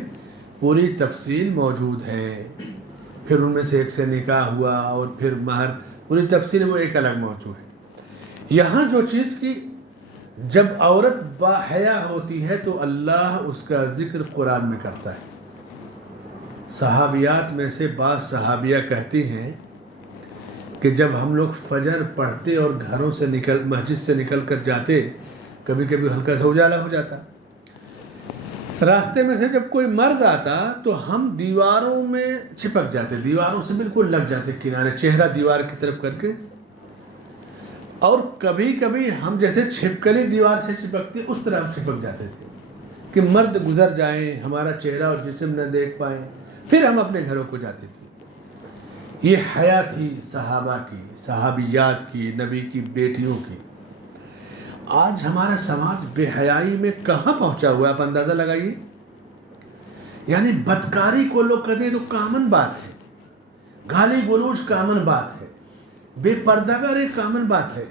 پوری تفصیل موجود ہے. پھر ان میں سے ایک سے نکاح ہوا اور پھر مہر، پوری تفصیل وہ ایک الگ موضوع ہے. یہاں جو چیز کی جب عورت باحیا ہوتی ہے تو اللہ اس کا ذکر قرآن میں کرتا ہے. صحابیات میں سے بعض صحابیہ کہتی ہیں کہ جب ہم لوگ فجر پڑھتے اور گھروں سے مسجد سے نکل کر جاتے، کبھی کبھی ہلکا سا اجالا ہو جاتا، راستے میں سے جب کوئی مرد آتا تو ہم دیواروں میں چپک جاتے، دیواروں سے بالکل لگ جاتے کنارے، چہرہ دیوار کی طرف کر کے. اور کبھی کبھی ہم جیسے چھپکلی دیوار سے چپکتے اس طرح چپک جاتے تھے کہ مرد گزر جائیں، ہمارا چہرہ اور جسم نہ دیکھ پائیں، پھر ہم اپنے گھروں کو جاتے تھے. یہ حیا تھی صحابہ کی، صحابیات کی، نبی کی بیٹیوں کی. آج ہمارا سماج بے حیائی میں کہاں پہنچا ہوا ہے، آپ اندازہ لگائیے. یعنی بدکاری کو لوگ کرتے تو کامن بات ہے، گالی گلوچ کامن بات ہے، بے پردہ گاری کامن بات ہے.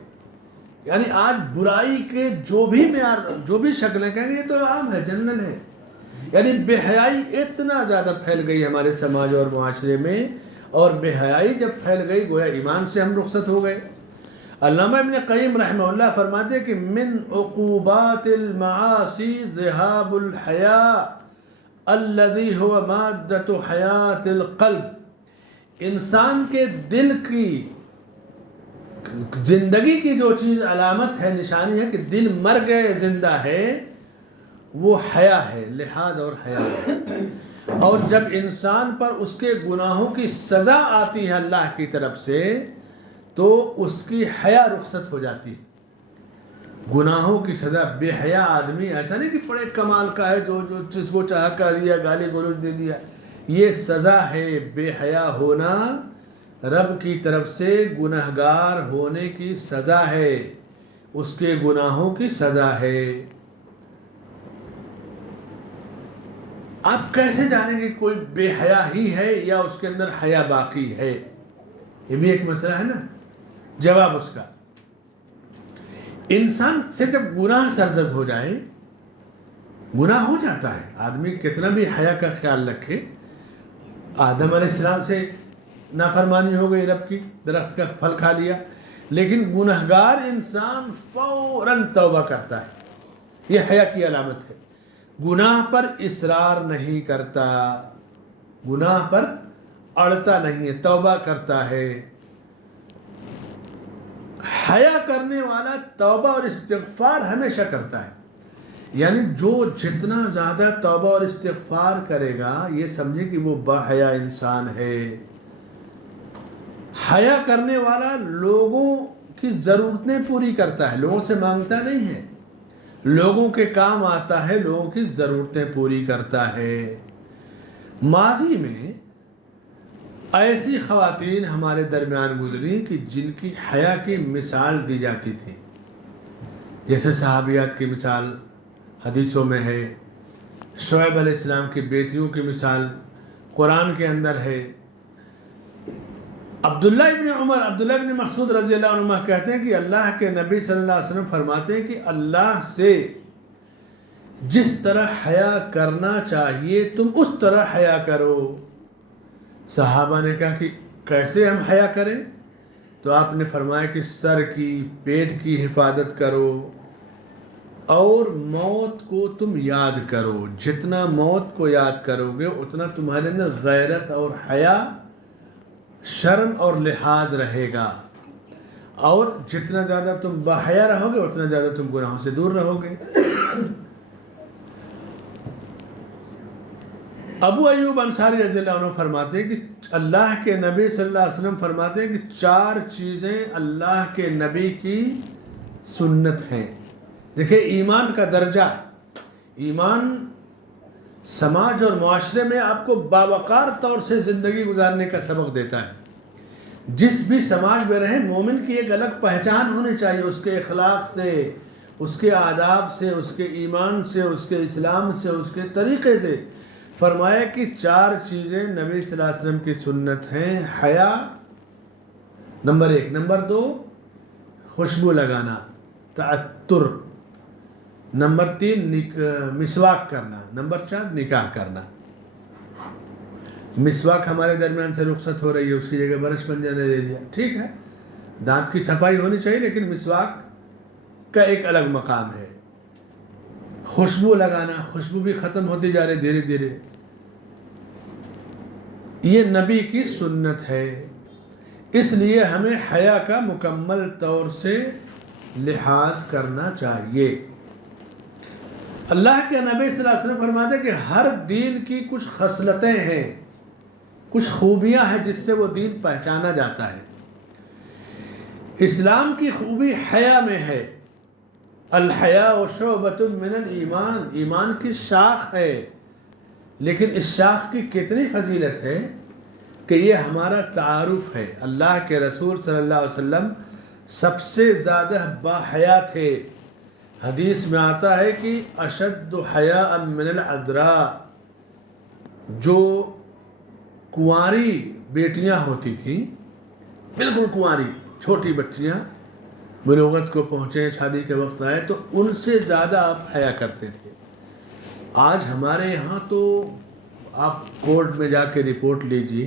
یعنی آج برائی کے جو بھی معیار، جو بھی شکلیں کہیں گے یہ تو عام ہے، جنرل ہے. یعنی بے حیائی اتنا زیادہ پھیل گئی ہمارے سماج اور معاشرے میں. اور بے حیائی جب پھیل گئی گویا ایمان سے ہم رخصت ہو گئے۔ علامہ ابن قیم رحمہ اللہ فرماتے ہیں کہ من عقوبات المعاصی ذہاب الحیاء الذی هو مادۃ حیات القلب، انسان کے دل کی زندگی کی جو چیز علامت ہے، نشانی ہے کہ دل مر گئے زندہ ہے، وہ حیا ہے، لحاظ اور حیا ہے۔ اور جب انسان پر اس کے گناہوں کی سزا آتی ہے اللہ کی طرف سے تو اس کی حیا رخصت ہو جاتی ہے۔ گناہوں کی سزا، بے حیا آدمی ایسا نہیں کہ بڑے کمال کا ہے جو جس کو چاہا کر دیا، گالی گلوچ دے دیا، یہ سزا ہے۔ بے حیا ہونا رب کی طرف سے گنہگار ہونے کی سزا ہے، اس کے گناہوں کی سزا ہے۔ آپ کیسے جانیں گے کوئی بے حیا ہی ہے یا اس کے اندر حیا باقی ہے؟ یہ بھی ایک مسئلہ ہے نا۔ جواب اس کا، انسان سے جب گناہ سرزد ہو جائے، گناہ ہو جاتا ہے، آدمی کتنا بھی حیا کا خیال رکھے۔ آدم علیہ السلام سے نافرمانی ہو گئی، رب کی درخت کا پھل کھا لیا، لیکن گنہگار انسان فوراً توبہ کرتا ہے، یہ حیا کی علامت ہے۔ گناہ پر اصرار نہیں کرتا، گناہ پر اڑتا نہیں ہے، توبہ کرتا ہے۔ حیا کرنے والا توبہ اور استغفار ہمیشہ کرتا ہے، یعنی جو جتنا زیادہ توبہ اور استغفار کرے گا یہ سمجھے کہ وہ باحیا انسان ہے۔ حیا کرنے والا لوگوں کی ضرورتیں پوری کرتا ہے، لوگوں سے مانگتا نہیں ہے، لوگوں کے کام آتا ہے، لوگوں کی ضرورتیں پوری کرتا ہے۔ ماضی میں ایسی خواتین ہمارے درمیان گزری کہ جن کی حیا کی مثال دی جاتی تھی، جیسے صحابیات کی مثال حدیثوں میں ہے، شعیب علیہ السلام کی بیٹیوں کی مثال قرآن کے اندر ہے۔ عبداللہ ابن مسعود رضی اللہ عنہ کہتے ہیں کہ اللہ کے نبی صلی اللہ علیہ وسلم فرماتے ہیں کہ اللہ سے جس طرح حیا کرنا چاہیے تم اس طرح حیا کرو۔ صحابہ نے کہا کہ کیسے ہم حیا کریں؟ تو آپ نے فرمایا کہ سر کی، پیٹ کی حفاظت کرو اور موت کو تم یاد کرو۔ جتنا موت کو یاد کرو گے اتنا تمہارے اندر غیرت اور حیا، شرم اور لحاظ رہے گا، اور جتنا زیادہ تم باحیا رہو گے اتنا زیادہ تم گناہوں سے دور رہو گے۔ ابو ایوب انصاری رضی اللہ عنہ فرماتے ہیں کہ اللہ کے نبی صلی اللہ علیہ وسلم فرماتے ہیں کہ 4 چیزیں اللہ کے نبی کی سنت ہیں۔ دیکھیں ایمان کا درجہ، ایمان سماج اور معاشرے میں آپ کو باوقار طور سے زندگی گزارنے کا سبق دیتا ہے۔ جس بھی سماج میں رہے، مومن کی ایک الگ پہچان ہونی چاہیے، اس کے اخلاق سے، اس کے آداب سے، اس کے ایمان سے، اس کے اسلام سے، اس کے طریقے سے۔ فرمایا کہ 4 چیزیں نبی صلی اللہ علیہ وسلم کی سنت ہیں۔ حیا نمبر 1، نمبر 2 خوشبو لگانا، تعطر، نمبر 3 مسواک کرنا، نمبر 4 نکاح کرنا۔ مسواک ہمارے درمیان سے رخصت ہو رہی ہے، اس کی جگہ برش پنجہ نے لے لیا، ٹھیک ہے، دانت کی صفائی ہونی چاہیے، لیکن مسواک کا ایک الگ مقام ہے۔ خوشبو لگانا، خوشبو بھی ختم ہوتی جا رہی دھیرے دھیرے، یہ نبی کی سنت ہے۔ اس لیے ہمیں حیا کا مکمل طور سے لحاظ کرنا چاہیے۔ اللہ کے نبی صلی اللہ علیہ وسلم فرماتے ہیں کہ ہر دین کی کچھ خصلتیں ہیں، کچھ خوبیاں ہیں جس سے وہ دین پہچانا جاتا ہے۔ اسلام کی خوبی حیا میں ہے۔ الحیاء شعبۃ من الایمان، ایمان کی شاخ ہے، لیکن اس شاخ کی کتنی فضیلت ہے کہ یہ ہمارا تعارف ہے۔ اللہ کے رسول صلی اللہ علیہ وسلم سب سے زیادہ باحیا تھے۔ حدیث میں آتا ہے کہ اشد حیاء من العذراء، جو کنواری بیٹیاں ہوتی تھیں، بالکل کنواری چھوٹی بچیاں، بلوغت کو پہنچے، شادی کے وقت آئے، تو ان سے زیادہ آپ حیا کرتے تھے۔ آج ہمارے یہاں تو آپ کورٹ میں جا کے رپورٹ لیجیے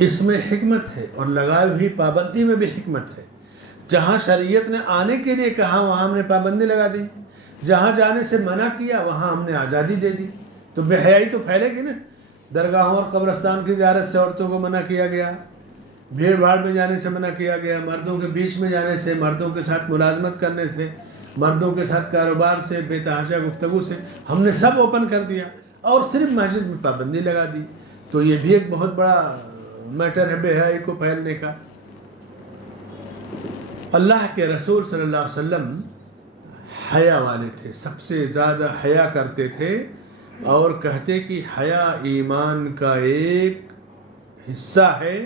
اس میں حکمت ہے اور لگائی ہوئی پابندی میں بھی حکمت ہے. جہاں شریعت نے آنے کے لیے کہا وہاں ہم نے پابندی لگا دی، جہاں جانے سے منع کیا وہاں ہم نے آزادی دے دی. تو بے حیائی تو پھیلے گی نا. درگاہوں اور قبرستان کی زیارت سے عورتوں کو منع کیا گیا، بھیڑ بھاڑ میں جانے سے منع کیا گیا، مردوں کے بیچ میں جانے سے، مردوں کے ساتھ ملازمت کرنے سے، مردوں کے ساتھ کاروبار سے، بے تحاشا گفتگو سے، ہم نے سب اوپن کر دیا اور صرف مسجد میں پابندی لگا دی. تو یہ بھی ایک بہت بڑا میٹر ہے بے حیائی کو پھیلنے کا. اللہ کے رسول صلی اللہ علیہ وسلم حیا والے تھے، سب سے زیادہ حیا کرتے تھے، اور کہتے کہ حیا ایمان کا ایک حصہ ہے.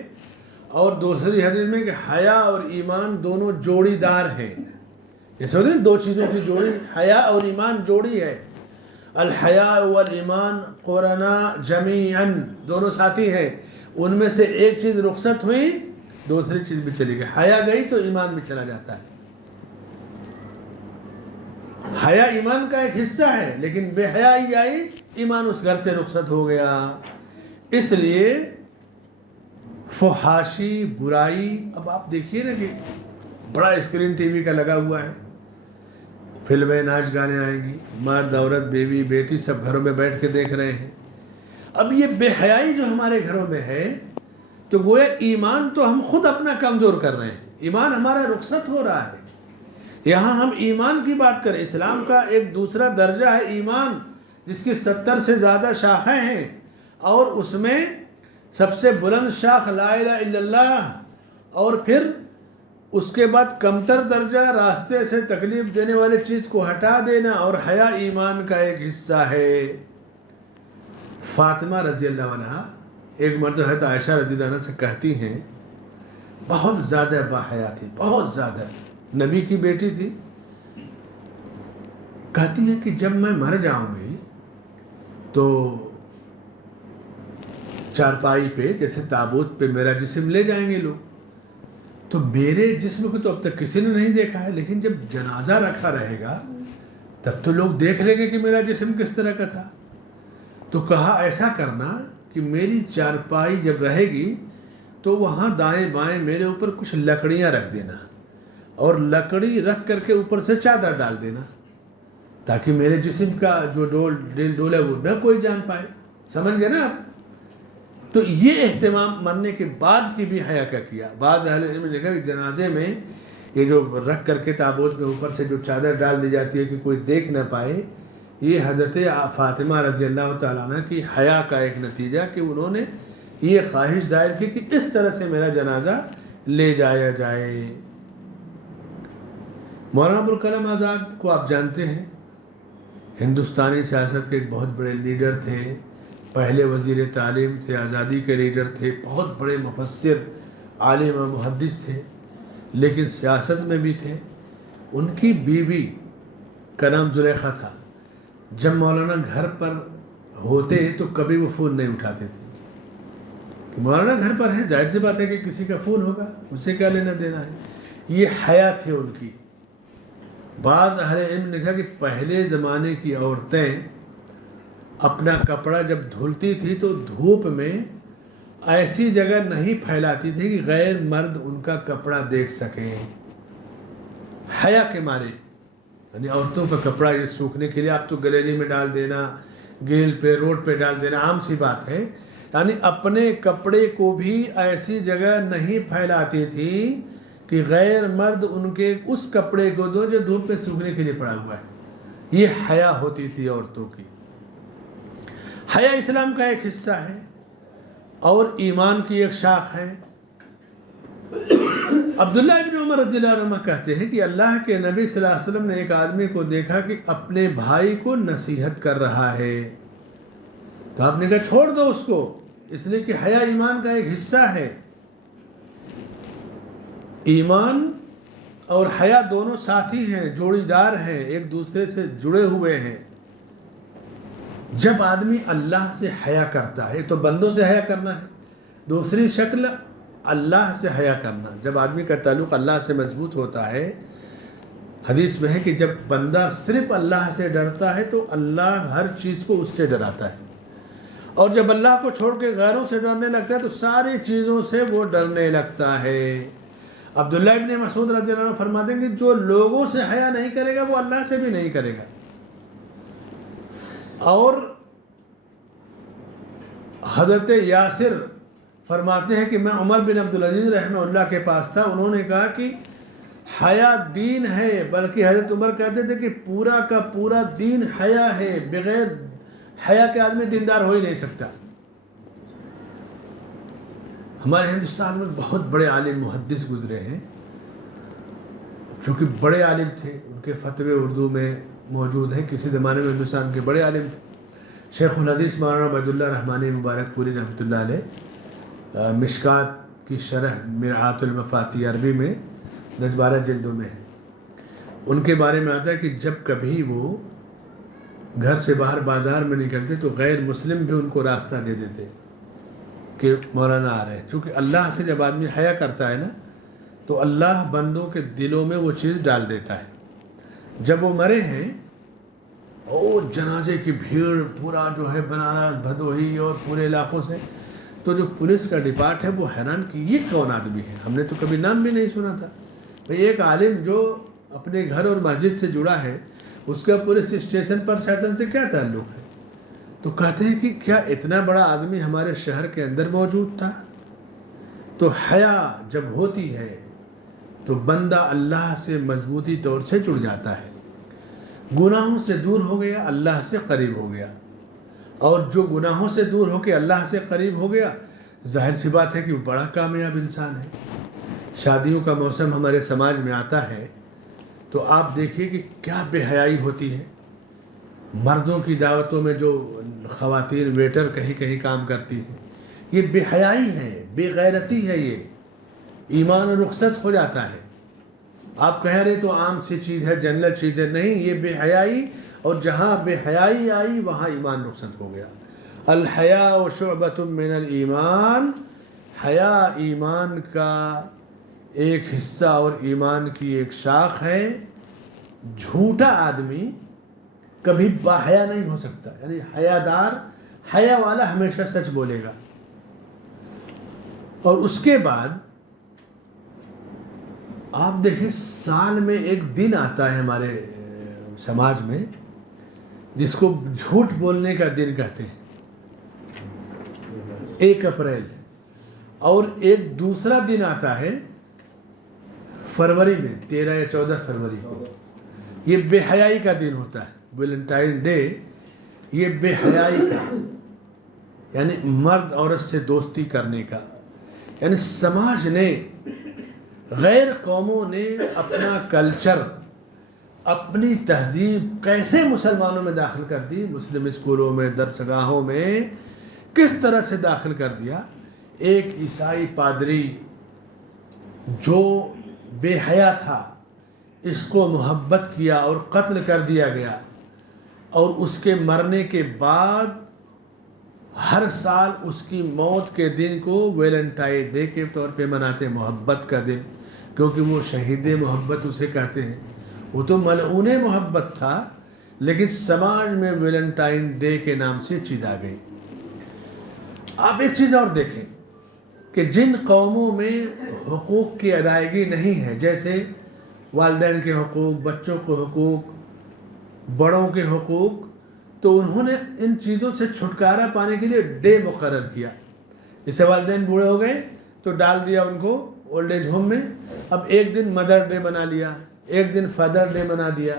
اور دوسری حدیث میں کہ حیا اور ایمان دونوں جوڑی دار ہیں. یہ سمجھیں دو چیزوں کی جوڑی، حیا اور ایمان جوڑی ہے. الحیاء والایمان قرنا جمیعا، دونوں ساتھی ہیں. ان میں سے ایک چیز رخصت ہوئی دوسری چیز بھی چلی گئی. حیا گئی تو ایمان بھی چلا جاتا ہے. حیا ایمان کا ایک حصہ ہے، لیکن بے حیائی آئی ایمان اس گھر سے رخصت ہو گیا. اس لیے فحاشی برائی، اب آپ دیکھیے نا کہ بڑا اسکرین ٹی وی کا لگا ہوا ہے، فلمیں ناچ گانے آئیں گی، مرد عورت بیوی بیٹی سب گھروں میں بیٹھ کے دیکھ رہے ہیں. اب یہ بے حیائی جو ہمارے گھروں میں ہے تو گویا ایمان تو ہم خود اپنا کمزور کر رہے ہیں، ایمان ہمارا رخصت ہو رہا ہے. یہاں ہم ایمان کی بات کریں، اسلام کا ایک دوسرا درجہ ہے ایمان، جس کی 70 سے زیادہ شاخیں ہیں، اور اس میں سب سے بلند شاخ لا الہ الا اللہ، اور پھر اس کے بعد کمتر درجہ راستے سے تکلیف دینے والی چیز کو ہٹا دینا، اور حیا ایمان کا ایک حصہ ہے. فاطمہ رضی اللہ عنہ ایک مرتبہ حضرت عائشہ رضی اللہ عنہ سے کہتی ہیں، بہت زیادہ باحیا تھی، بہت زیادہ، نبی کی بیٹی تھی. کہتی ہے کہ جب میں مر جاؤں گی تو چارپائی پہ جیسے تابوت پہ میرا جسم لے جائیں گے لوگ، تو میرے جسم کو تو اب تک کسی نے نہیں دیکھا ہے، لیکن جب جنازہ رکھا رہے گا تب تو لوگ دیکھ لیں گے کہ میرا جسم کس طرح کا تھا. تو کہا ایسا کرنا کہ میری چارپائی جب رہے گی تو وہاں دائیں بائیں میرے اوپر کچھ لکڑیاں رکھ دینا، اور لکڑی رکھ کر کے اوپر سے چادر ڈال دینا، تاکہ میرے جسم کا جو ڈول ہے وہ نہ کوئی جان پائے. سمجھ گئے نا آپ؟ تو یہ اہتمام مرنے کے بعد کی بھی حیا کا کیا. بعض اہل علم نے لکھا کہ جنازے میں یہ جو رکھ کر کے تابوت میں اوپر سے جو چادر ڈال دی جاتی ہے کہ کوئی دیکھ نہ پائے، یہ حضرت فاطمہ رضی اللہ تعالیٰ عنہ کی حیا کا ایک نتیجہ کہ انہوں نے یہ خواہش ظاہر کی کہ اس طرح سے میرا جنازہ لے جایا جائے. مولانا ابوالکلام آزاد کو آپ جانتے ہیں، ہندوستانی سیاست کے ایک بہت بڑے لیڈر تھے، پہلے وزیر تعلیم تھے، آزادی کے لیڈر تھے، بہت بڑے مفسر، عالم و محدث تھے، لیکن سیاست میں بھی تھے. ان کی بیوی کا نام زلیخا تھا. جب مولانا گھر پر ہوتے تو کبھی وہ فون نہیں اٹھاتے تھے. مولانا گھر پر ہے، ظاہر سی بات ہے کہ کسی کا فون ہوگا، اسے کیا لینا دینا ہے. یہ حیا تھی ان کی. بعض اہل علم نے کہا کہ پہلے زمانے کی عورتیں اپنا کپڑا جب دھلتی تھی تو دھوپ میں ایسی جگہ نہیں پھیلاتی تھی کہ غیر مرد ان کا کپڑا دیکھ سکیں، حیا کے مارے. یعنی عورتوں کا کپڑا یہ سوکھنے کے لیے آپ تو گلیری میں ڈال دینا، گیل پہ روڈ پہ ڈال دینا عام سی بات ہے. یعنی اپنے کپڑے کو بھی ایسی جگہ نہیں پھیلاتی تھی کہ غیر مرد ان کے اس کپڑے کو دو جو دھوپ پہ سوکھنے کے لیے پڑا ہوا ہے. یہ حیا ہوتی تھی عورتوں کی. حیا اسلام کا ایک حصہ ہے اور ایمان کی ایک شاخ ہے. عبداللہ ابن عمر رضی اللہ عنہ کہتے ہیں کہ اللہ کے نبی صلی اللہ علیہ وسلم نے ایک آدمی کو دیکھا کہ اپنے بھائی کو نصیحت کر رہا ہے، تو آپ نے کہا چھوڑ دو اس کو، اس لیے کہ حیا ایمان کا ایک حصہ ہے. ایمان اور حیا دونوں ساتھی ہیں، جوڑی دار ہیں، ایک دوسرے سے جڑے ہوئے ہیں. جب آدمی اللہ سے حیا کرتا ہے تو بندوں سے حیا کرنا ہے، دوسری شکل اللہ سے حیا کرنا. جب آدمی کا تعلق اللہ سے مضبوط ہوتا ہے، حدیث میں ہے کہ جب بندہ صرف اللہ سے ڈرتا ہے تو اللہ ہر چیز کو اس سے ڈراتا ہے، اور جب اللہ کو چھوڑ کے غیروں سے ڈرنے لگتا ہے تو ساری چیزوں سے وہ ڈرنے لگتا ہے۔ عبداللہ ابن مسعود رضی اللہ عنہ فرماتے ہیں کہ جو لوگوں سے حیا نہیں کرے گا وہ اللہ سے بھی نہیں کرے گا۔ اور حضرت یاسر فرماتے ہیں کہ میں عمر بن عبدالعزیز رحمہ اللہ کے پاس تھا، انہوں نے کہا کہ حیا دین ہے، بلکہ حضرت عمر کہتے تھے کہ پورا کا پورا دین حیا ہے، بغیر حیا کے آدمی دیندار ہو ہی نہیں سکتا۔ ہمارے ہندوستان میں بہت بڑے عالم محدث گزرے ہیں، چونکہ بڑے عالم تھے، ان کے فتوے اردو میں موجود ہیں، کسی زمانے میں ہندوستان کے بڑے عالم تھے۔ شیخ الحدیث مولانا عبید اللہ رحمانی مبارک پوری رحمۃ اللہ علیہ، مشکات کی شرح مرآت المفاتیح عربی میں 10-12 جلدوں میں ہے، ان کے بارے میں آتا ہے کہ جب کبھی وہ گھر سے باہر بازار میں نکلتے تو غیر مسلم بھی ان کو راستہ دے دیتے کہ مولانا آ رہے ہیں، چونکہ اللہ سے جب آدمی حیا کرتا ہے نا تو اللہ بندوں کے دلوں میں وہ چیز ڈال دیتا ہے۔ جب وہ مرے ہیں اور جنازے کی بھیڑ پورا جو ہے بنارس بھدوہی اور پورے علاقوں سے، تو جو پولیس کا ڈپارٹ ہے وہ حیران کہ یہ کون آدمی ہے، ہم نے تو کبھی نام بھی نہیں سنا تھا۔ بھئی ایک عالم جو اپنے گھر اور مسجد سے جڑا ہے، اس کا پولیس اسٹیشن پر شیطان سے کیا تعلق ہے؟ تو کہتے ہیں کہ کیا اتنا بڑا آدمی ہمارے شہر کے اندر موجود تھا؟ تو حیا جب ہوتی ہے تو بندہ اللہ سے مضبوطی طور سے جڑ جاتا ہے، گناہوں سے دور ہو گیا، اللہ سے قریب ہو گیا، اور جو گناہوں سے دور ہو کے اللہ سے قریب ہو گیا، ظاہر سی بات ہے کہ وہ بڑا کامیاب انسان ہے۔ شادیوں کا موسم ہمارے سماج میں آتا ہے تو آپ دیکھیے کہ کیا بے حیائی ہوتی ہے۔ مردوں کی دعوتوں میں جو خواتین ویٹر کہیں کہیں کام کرتی ہیں، یہ بے حیائی ہے، بے غیرتی ہے، یہ ایمان رخصت ہو جاتا ہے۔ آپ کہہ رہے تو عام سی چیز ہے، جنرل چیز ہے، نہیں، یہ بے حیائی، اور جہاں بے حیائی آئی وہاں ایمان رخصت ہو گیا۔ الحیاء شعبۃ من الایمان، حیا ایمان کا ایک حصہ اور ایمان کی ایک شاخ ہے۔ جھوٹا آدمی کبھی باحیا نہیں ہو سکتا، یعنی حیادار، حیا والا ہمیشہ سچ بولے گا۔ اور اس کے بعد آپ دیکھیں سال میں ایک دن آتا ہے ہمارے سماج میں جس کو جھوٹ بولنے کا دن کہتے ہیں، 1 اپریل، اور ایک دوسرا دن آتا ہے فروری میں 13 یا 14 فروری کو، یہ بے حیائی کا دن ہوتا ہے، ویلنٹائن ڈے، یہ بے حیائی کا، یعنی مرد عورت سے دوستی کرنے کا، یعنی سماج نے، غیر قوموں نے اپنا کلچر، اپنی تہذیب کیسے مسلمانوں میں داخل کر دی، مسلم اسکولوں میں، درسگاہوں میں کس طرح سے داخل کر دیا۔ ایک عیسائی پادری جو بے حیا تھا، اس کو محبت کیا اور قتل کر دیا گیا، اور اس کے مرنے کے بعد ہر سال اس کی موت کے دن کو ویلنٹائن ڈے کے طور پہ مناتے، محبت کا دن، کیونکہ وہ شہید محبت اسے کہتے ہیں۔ وہ تو ملعون محبت تھا، لیکن سماج میں ویلنٹائن ڈے کے نام سے چیز آ گئی۔ آپ ایک چیز اور دیکھیں کہ جن قوموں میں حقوق کی ادائیگی نہیں ہے، جیسے والدین کے حقوق، بچوں کے حقوق، بڑوں کے حقوق، تو انہوں نے ان چیزوں سے چھٹکارا پانے کے لیے ڈے مقرر کیا۔ جیسے والدین بوڑھے ہو گئے تو ڈال دیا ان کو اولڈ ایج ہوم میں، اب ایک دن مدر ڈے بنا لیا، ایک دن فادر ڈے بنا دیا،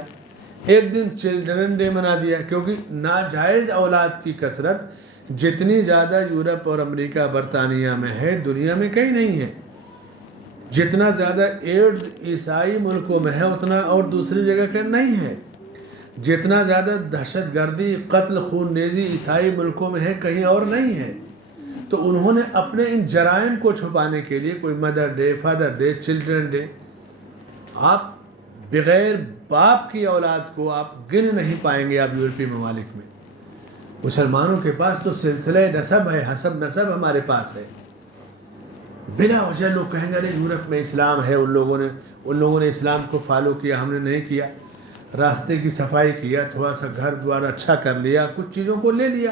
ایک دن چلڈرن ڈے بنا دیا، کیونکہ ناجائز اولاد کی کثرت جتنی زیادہ یورپ اور امریکہ برطانیہ میں ہے، دنیا میں کہیں نہیں ہے۔ جتنا زیادہ ایڈز عیسائی ملکوں میں ہے اتنا اور دوسری جگہ کا نہیں ہے۔ جتنا زیادہ دہشت گردی، قتل، خون ریزی عیسائی ملکوں میں ہے، کہیں اور نہیں ہے۔ تو انہوں نے اپنے ان جرائم کو چھپانے کے لیے کوئی mother day, father day, children day, آپ بغیر باپ کی اولاد کو آپ گن نہیں پائیں گے آپ یورپی ممالک میں۔ مسلمانوں کے پاس تو سلسلہ نسب ہے، حسب نسب ہمارے پاس ہے۔ بلا وجہ لوگ کہیں گے نہیں یورپ میں اسلام ہے، ان لوگوں نے اسلام کو فالو کیا، ہم نے نہیں کیا۔ راستے کی صفائی کیا، تھوڑا سا گھر دوار اچھا کر لیا، کچھ چیزوں کو لے لیا،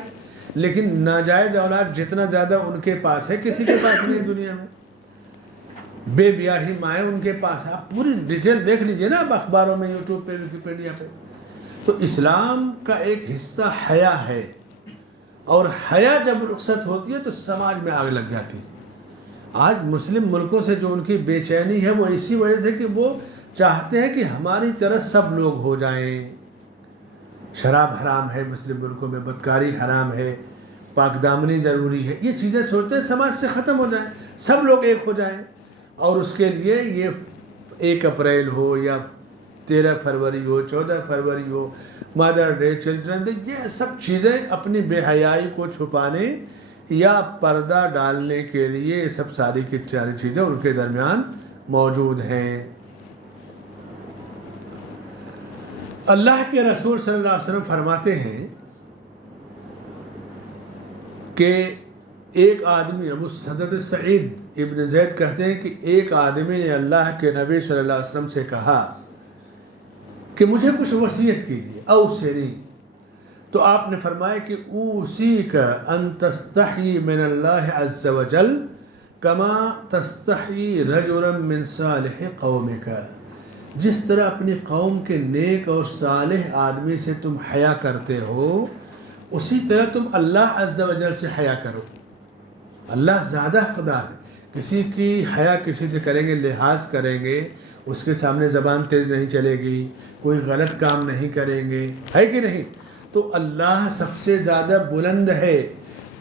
لیکن ناجائز اولاد جتنا زیادہ ان کے پاس ہے کسی کے پاس نہیں دنیا میں. بے بیاہی مائیں ان کے پاس. آپ پوری ڈیٹیل دیکھ لیجئے نا آپ اخباروں میں، یوٹیوب پہ، ویکیپیڈیا پہ. تو اسلام کا ایک حصہ حیا ہے، اور حیا جب رخصت ہوتی ہے تو سماج میں آگ لگ جاتی ہے. آج مسلم ملکوں سے جو ان کی بے چینی ہے وہ اسی وجہ سے کہ وہ چاہتے ہیں کہ ہماری طرح سب لوگ ہو جائیں. شراب حرام ہے مسلم ملکوں میں، بدکاری حرام ہے، پاک دامنی ضروری ہے. یہ چیزیں سوچتے ہیں سماج سے ختم ہو جائیں، سب لوگ ایک ہو جائیں. اور اس کے لیے یہ 1 اپریل ہو یا 13 فروری ہو، 14 فروری ہو، مادر ڈے، چلڈرن ڈے، یہ سب چیزیں اپنی بے حیائی کو چھپانے یا پردہ ڈالنے کے لیے یہ سب ساری کی ساری چیزیں ان کے درمیان موجود ہیں. اللہ کے رسول صلی اللہ علیہ وسلم فرماتے ہیں کہ ایک آدمی، ابو حضرت سعید ابن زید کہتے ہیں کہ ایک آدمی نے اللہ کے نبی صلی اللہ علیہ وسلم سے کہا کہ مجھے کچھ وصیت کیجیے، اوصنی. تو آپ نے فرمایا کہ اوصیک ان تستحی من اللہ عز وجل کما تستحی رجلا من صالح قومک. جس طرح اپنی قوم کے نیک اور صالح آدمی سے تم حیا کرتے ہو، اسی طرح تم اللہ عز و جل سے حیا کرو. اللہ زیادہ حقدار ہے. کسی کی حیا کسی سے کریں گے، لحاظ کریں گے، اس کے سامنے زبان تیز نہیں چلے گی، کوئی غلط کام نہیں کریں گے، ہے کہ نہیں؟ تو اللہ سب سے زیادہ بلند ہے،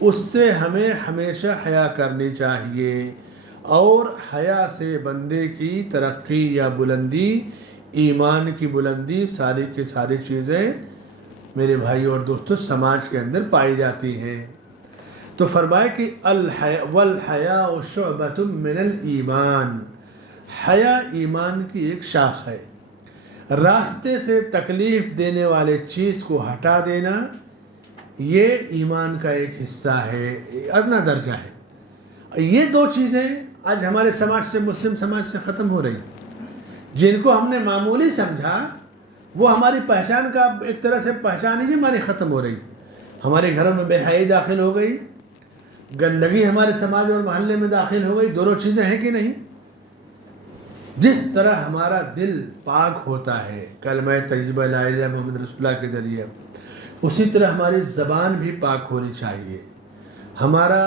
اس سے ہمیں ہمیشہ حیا کرنی چاہیے. اور حیا سے بندے کی ترقی یا بلندی، ایمان کی بلندی، ساری کی ساری چیزیں میرے بھائی اور دوستو سماج کے اندر پائی جاتی ہیں. تو فرمائے کہ والحیاء شعبۃ من الایمان. حیا ایمان کی ایک شاخ ہے. راستے سے تکلیف دینے والے چیز کو ہٹا دینا یہ ایمان کا ایک حصہ ہے، ادنا درجہ ہے. یہ 2 چیزیں آج ہمارے سماج سے، مسلم سماج سے ختم ہو رہی. جن کو ہم نے معمولی سمجھا وہ ہماری پہچان کا ایک طرح سے پہچان ہی ہماری ختم ہو رہی. ہمارے گھروں میں بے حیائی داخل ہو گئی، گندگی ہمارے سماج اور محلے میں داخل ہو گئی. دونوں چیزیں ہیں کہ نہیں؟ جس طرح ہمارا دل پاک ہوتا ہے کلمہ طیبہ لا الہ الا محمد رسول اللہ کے ذریعے، اسی طرح ہماری زبان بھی پاک ہونی چاہیے، ہمارا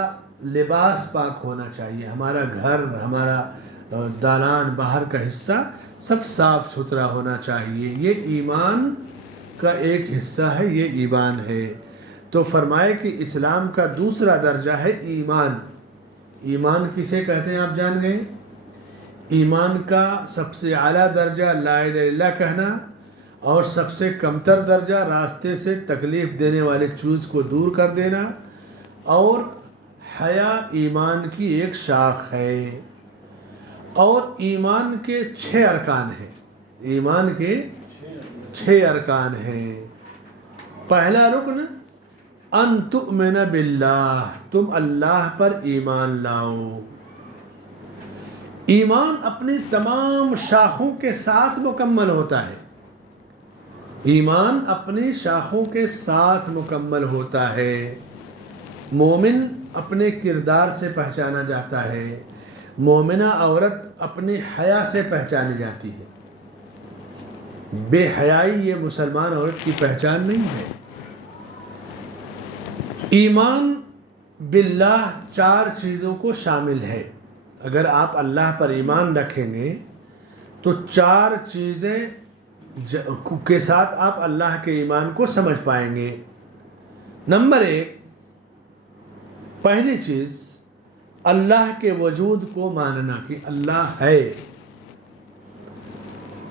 لباس پاک ہونا چاہیے، ہمارا گھر، ہمارا دالان، باہر کا حصہ سب صاف ستھرا ہونا چاہیے. یہ ایمان کا ایک حصہ ہے، یہ ایمان ہے. تو فرمائے کہ اسلام کا دوسرا درجہ ہے ایمان. ایمان کسے کہتے ہیں آپ جان گئے؟ ایمان کا سب سے اعلیٰ درجہ لا الہ الا اللہ کہنا، اور سب سے کمتر درجہ راستے سے تکلیف دینے والے چیز کو دور کر دینا. اور حیا ایمان کی ایک شاخ ہے. اور ایمان کے 6 ارکان ہیں. ایمان کے 6 ارکان ہیں. پہلا رکن ان تؤمن باللہ، تم اللہ پر ایمان لاؤ. ایمان اپنی تمام شاخوں کے ساتھ مکمل ہوتا ہے. ایمان اپنی شاخوں کے ساتھ مکمل ہوتا ہے. مومن اپنے کردار سے پہچانا جاتا ہے. مومنہ عورت اپنی حیا سے پہچانی جاتی ہے. بے حیائی یہ مسلمان عورت کی پہچان نہیں ہے. ایمان باللہ 4 چیزوں کو شامل ہے. اگر آپ اللہ پر ایمان رکھیں گے تو 4 چیزیں کے ساتھ آپ اللہ کے ایمان کو سمجھ پائیں گے. نمبر 1، پہلی چیز اللہ کے وجود کو ماننا کہ اللہ ہے.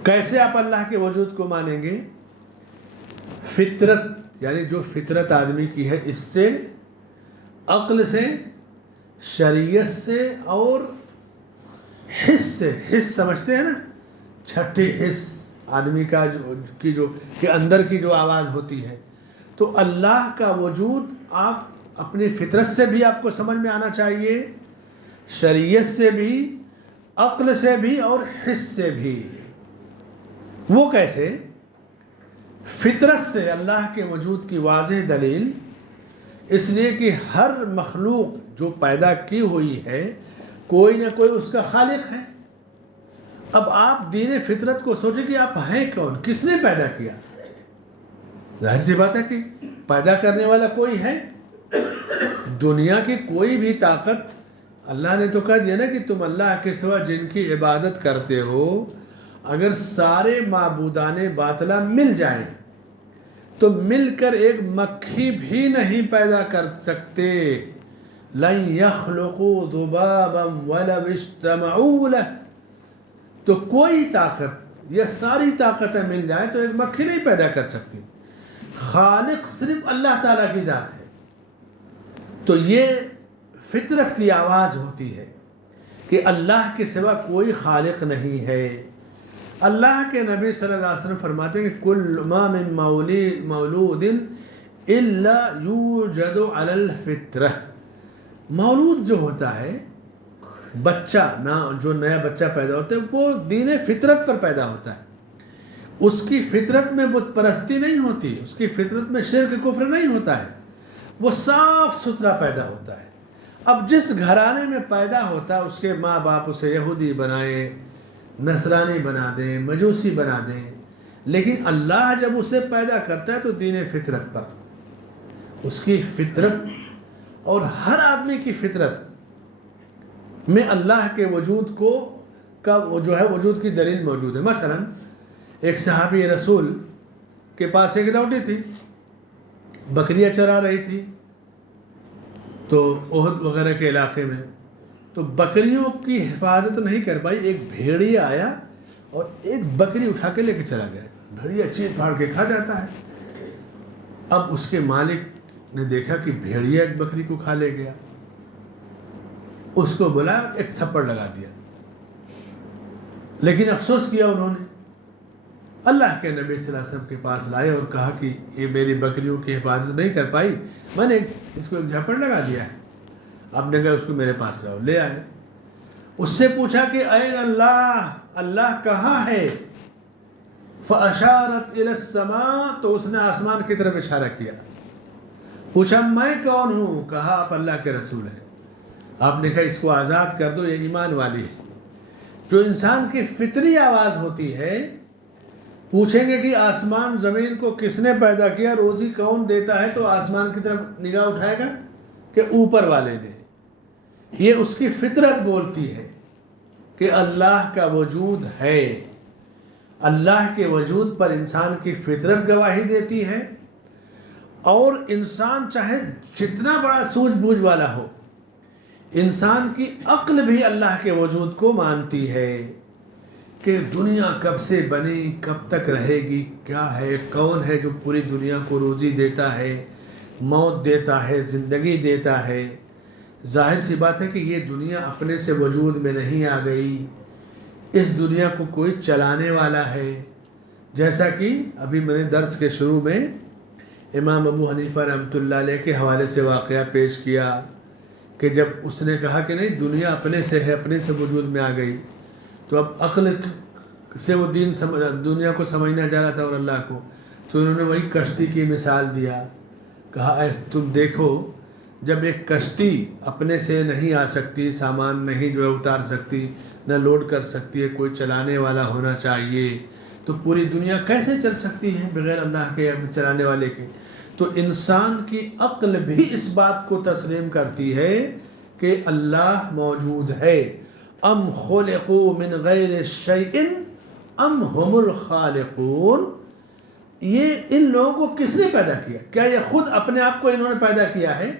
کیسے آپ اللہ کے وجود کو مانیں گے؟ فطرت، یعنی جو فطرت آدمی کی ہے، اس سے، عقل سے، شریعت سے، اور حس سے. حس سمجھتے ہیں نا، 6ٹھی حس آدمی کا جو کہ اندر کی جو آواز ہوتی ہے. تو اللہ کا وجود آپ اپنی فطرت سے بھی آپ کو سمجھ میں آنا چاہیے، شریعت سے بھی، عقل سے بھی، اور حس سے بھی. وہ کیسے؟ فطرت سے اللہ کے وجود کی واضح دلیل اس لیے کہ ہر مخلوق جو پیدا کی ہوئی ہے کوئی نہ کوئی اس کا خالق ہے۔ اب آپ دین فطرت کو سوچیں کہ آپ ہیں کون، کس نے پیدا کیا؟ ظاہر سی بات ہے کہ پیدا کرنے والا کوئی ہے۔ دنیا کی کوئی بھی طاقت، اللہ نے تو کہہ دیا نا کہ تم اللہ کے سوا جن کی عبادت کرتے ہو، اگر سارے معبودان باطلہ مل جائیں تو مل کر ایک مکھی بھی نہیں پیدا کر سکتے۔ لن يخلقوا ذبابا ولو اجتمعوا له، تو کوئی طاقت یا ساری طاقتیں مل جائیں تو ایک مکھی نہیں پیدا کر سکتی۔ خالق صرف اللہ تعالیٰ کی ذات ہے۔ تو یہ فطرت کی آواز ہوتی ہے کہ اللہ کے سوا کوئی خالق نہیں ہے۔ اللہ کے نبی صلی اللہ علیہ وسلم فرماتے ہیں کہ کل ما من مولود الا یوجد علی الفطرہ، مولود جو ہوتا ہے، بچہ جو نیا بچہ پیدا ہوتا ہے وہ دین فطرت پر پیدا ہوتا ہے۔ اس کی فطرت میں بت پرستی نہیں ہوتی، اس کی فطرت میں شرک کفر نہیں ہوتا ہے، وہ صاف ستھرا پیدا ہوتا ہے۔ اب جس گھرانے میں پیدا ہوتا ہے اس کے ماں باپ اسے یہودی بنائیں، نصرانی بنا دیں، مجوسی بنا دیں، لیکن اللہ جب اسے پیدا کرتا ہے تو دین فطرت پر، اس کی فطرت اور ہر آدمی کی فطرت میں اللہ کے وجود کا جو ہے وجود کی دلیل موجود ہے۔ مثلا ایک صحابی رسول کے پاس ایک لوٹی تھی، بکریاں چرا رہی تھی تو احد وغیرہ کے علاقے میں، تو بکریوں کی حفاظت نہیں کر پائی، ایک بھیڑیا آیا اور ایک بکری اٹھا کے لے کے چلا گیا۔ بھیڑیا چیر پھاڑ کے کھا جاتا ہے۔ اب اس کے مالک نے دیکھا کہ بھیڑیا ایک بکری کو کھا لے گیا، اس کو بلا ایک تھپڑ لگا دیا، لیکن افسوس کیا انہوں نے۔ اللہ کے نبی صلی اللہ علیہ وسلم کے پاس لائے اور کہا کہ یہ میری بکریوں کی حفاظت نہیں کر پائی، میں نے اس کو ایک جھپڑ لگا دیا ہے، آپ نے کہا اس کو میرے پاس لاؤ۔ لے آئے، اس سے پوچھا کہ این اللہ، اللہ کہاں ہے؟ فاشارت الی السماء، تو اس نے آسمان کی طرف اشارہ کیا۔ پوچھا میں کون ہوں؟ کہا آپ اللہ کے رسول ہیں۔ آپ نے کہا اس کو آزاد کر دو، یہ ایمان والی ہے۔ جو انسان کی فطری آواز ہوتی ہے، پوچھیں گے کہ آسمان زمین کو کس نے پیدا کیا، روزی کون دیتا ہے، تو آسمان کی طرف نگاہ اٹھائے گا کہ اوپر والے نے۔ یہ اس کی فطرت بولتی ہے کہ اللہ کا وجود ہے۔ اللہ کے وجود پر انسان کی فطرت گواہی دیتی ہے، اور انسان چاہے جتنا بڑا سوجھ بوجھ والا ہو، انسان کی عقل بھی اللہ کے وجود کو مانتی ہے کہ دنیا کب سے بنی، کب تک رہے گی، کیا ہے، کون ہے جو پوری دنیا کو روزی دیتا ہے، موت دیتا ہے، زندگی دیتا ہے۔ ظاہر سی بات ہے کہ یہ دنیا اپنے سے وجود میں نہیں آ گئی، اس دنیا کو کوئی چلانے والا ہے۔ جیسا کہ ابھی میں نے درس کے شروع میں امام ابو حنیفہ رحمۃ اللہ علیہ کے حوالے سے واقعہ پیش کیا کہ جب اس نے کہا کہ نہیں دنیا اپنے سے ہے، اپنے سے وجود میں آ گئی، تو اب عقل سے وہ دنیا کو سمجھنا چاہ رہا تھا اور اللہ کو، تو انہوں نے وہی کشتی کی مثال دیا۔ کہا تم دیکھو، جب ایک کشتی اپنے سے نہیں آ سکتی، سامان نہیں جو ہے اتار سکتی، نہ لوڈ کر سکتی ہے، کوئی چلانے والا ہونا چاہیے، تو پوری دنیا کیسے چل سکتی ہے بغیر اللہ کے چلانے والے کے؟ تو انسان کی عقل بھی اس بات کو تسلیم کرتی ہے کہ اللہ موجود ہے۔ ام خلقوا من غیر شیء ام هم الخالقون، یہ ان لوگوں کو کس نے پیدا کیا؟ کیا یہ خود اپنے آپ کو انہوں نے پیدا کیا ہے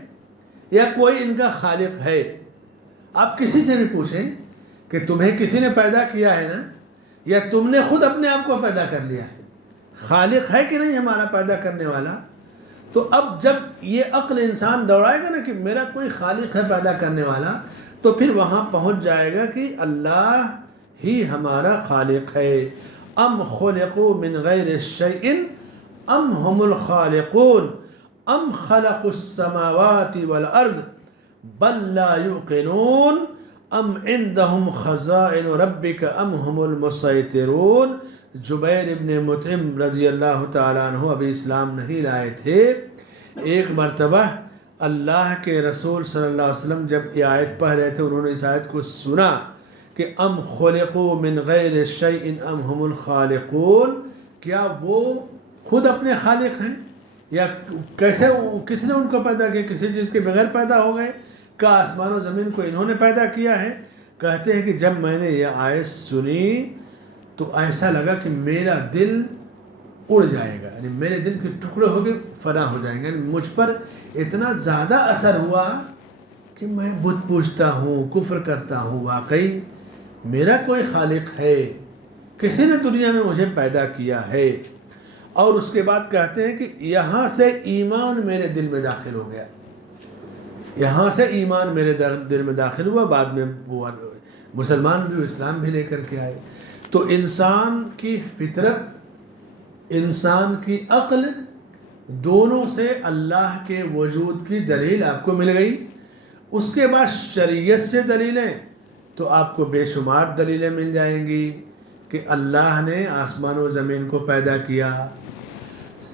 یا کوئی ان کا خالق ہے؟ آپ کسی سے بھی پوچھیں کہ تمہیں کسی نے پیدا کیا ہے نا، یا تم نے خود اپنے آپ کو پیدا کر لیا ہے؟ خالق ہے کہ نہیں ہمارا پیدا کرنے والا؟ تو اب جب یہ عقل انسان دوڑائے گا نا کہ میرا کوئی خالق ہے پیدا کرنے والا، تو پھر وہاں پہنچ جائے گا کہ اللہ ہی ہمارا خالق ہے۔ ام خلقوا من غیر شیء ام هم الخالقون ام خلقوا السماوات والارض بل لا يوقنون ام عندهم خزائن ربك ام هم المسيطرون۔ جبیر ابن مطعم رضی اللہ تعالیٰ عنہ ابھی اسلام نہیں لائے تھے، ایک مرتبہ اللہ کے رسول صلی اللہ علیہ وسلم جب یہ آیت پڑھ رہے تھے، انہوں نے اس آیت کو سنا کہ ام خلقوا من غیر شیء ام هم الخالقون، کیا وہ خود اپنے خالق ہیں یا کیسے کس نے ان کو پیدا کیا؟ کسی چیز کے بغیر پیدا ہو گئے؟ کا آسمان و زمین کو انہوں نے پیدا کیا ہے؟ کہتے ہیں کہ جب میں نے یہ آیت سنی تو ایسا لگا کہ میرا دل اڑ جائے گا، یعنی میرے دل کے ٹکڑے ہو کے فنا ہو جائیں گے، یعنی مجھ پر اتنا زیادہ اثر ہوا کہ میں بت پوجتا ہوں، کفر کرتا ہوں، واقعی میرا کوئی خالق ہے، کسی نے دنیا میں مجھے پیدا کیا ہے۔ اور اس کے بعد کہتے ہیں کہ یہاں سے ایمان میرے دل میں داخل ہو گیا، یہاں سے ایمان میرے دل میں داخل ہوا، بعد میں وہ مسلمان بھی اسلام بھی لے کر کے آئے۔ تو انسان کی فطرت، انسان کی عقل، دونوں سے اللہ کے وجود کی دلیل آپ کو مل گئی۔ اس کے بعد شریعت سے دلیلیں تو آپ کو بے شمار دلیلیں مل جائیں گی کہ اللہ نے آسمان و زمین کو پیدا کیا،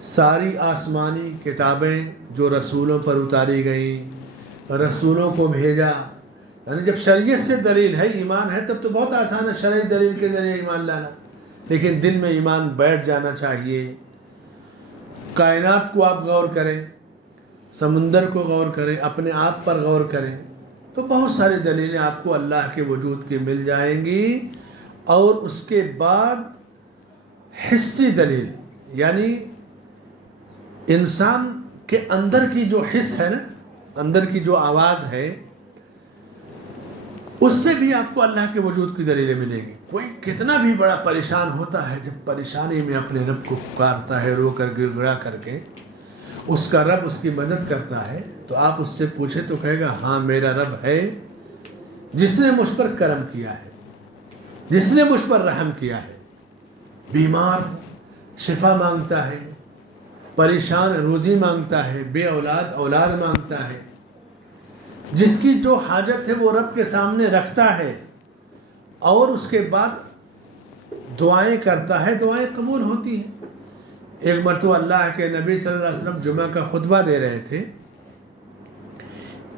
ساری آسمانی کتابیں جو رسولوں پر اتاری گئیں، رسولوں کو بھیجا۔ یعنی جب شریعت سے دلیل ہے، ایمان ہے، تب تو بہت آسان ہے شرعی دلیل کے ذریعے ایمان لانا، لیکن دل میں ایمان بیٹھ جانا چاہیے۔ کائنات کو آپ غور کریں، سمندر کو غور کریں، اپنے آپ پر غور کریں، تو بہت ساری دلیلیں آپ کو اللہ کے وجود کی مل جائیں گی۔ اور اس کے بعد حسی دلیل، یعنی انسان کے اندر کی جو حس ہے نا، اندر کی جو آواز ہے، اس سے بھی آپ کو اللہ کے وجود کی دلیلیں ملے گی۔ کوئی کتنا بھی بڑا پریشان ہوتا ہے، جب پریشانی میں اپنے رب کو پکارتا ہے، رو کر گر گڑا کر کے، اس کا رب اس کی مدد کرتا ہے، تو آپ اس سے پوچھیں تو کہے گا ہاں میرا رب ہے جس نے مجھ پر کرم کیا ہے، جس نے مجھ پر رحم کیا ہے۔ بیمار شفا مانگتا ہے، پریشان روزی مانگتا ہے، بے اولاد اولاد مانگتا ہے، جس کی جو حاجت ہے وہ رب کے سامنے رکھتا ہے اور اس کے بعد دعائیں کرتا ہے، دعائیں قبول ہوتی ہیں۔ ایک مرتبہ اللہ کے نبی صلی اللہ علیہ وسلم جمعہ کا خطبہ دے رہے تھے،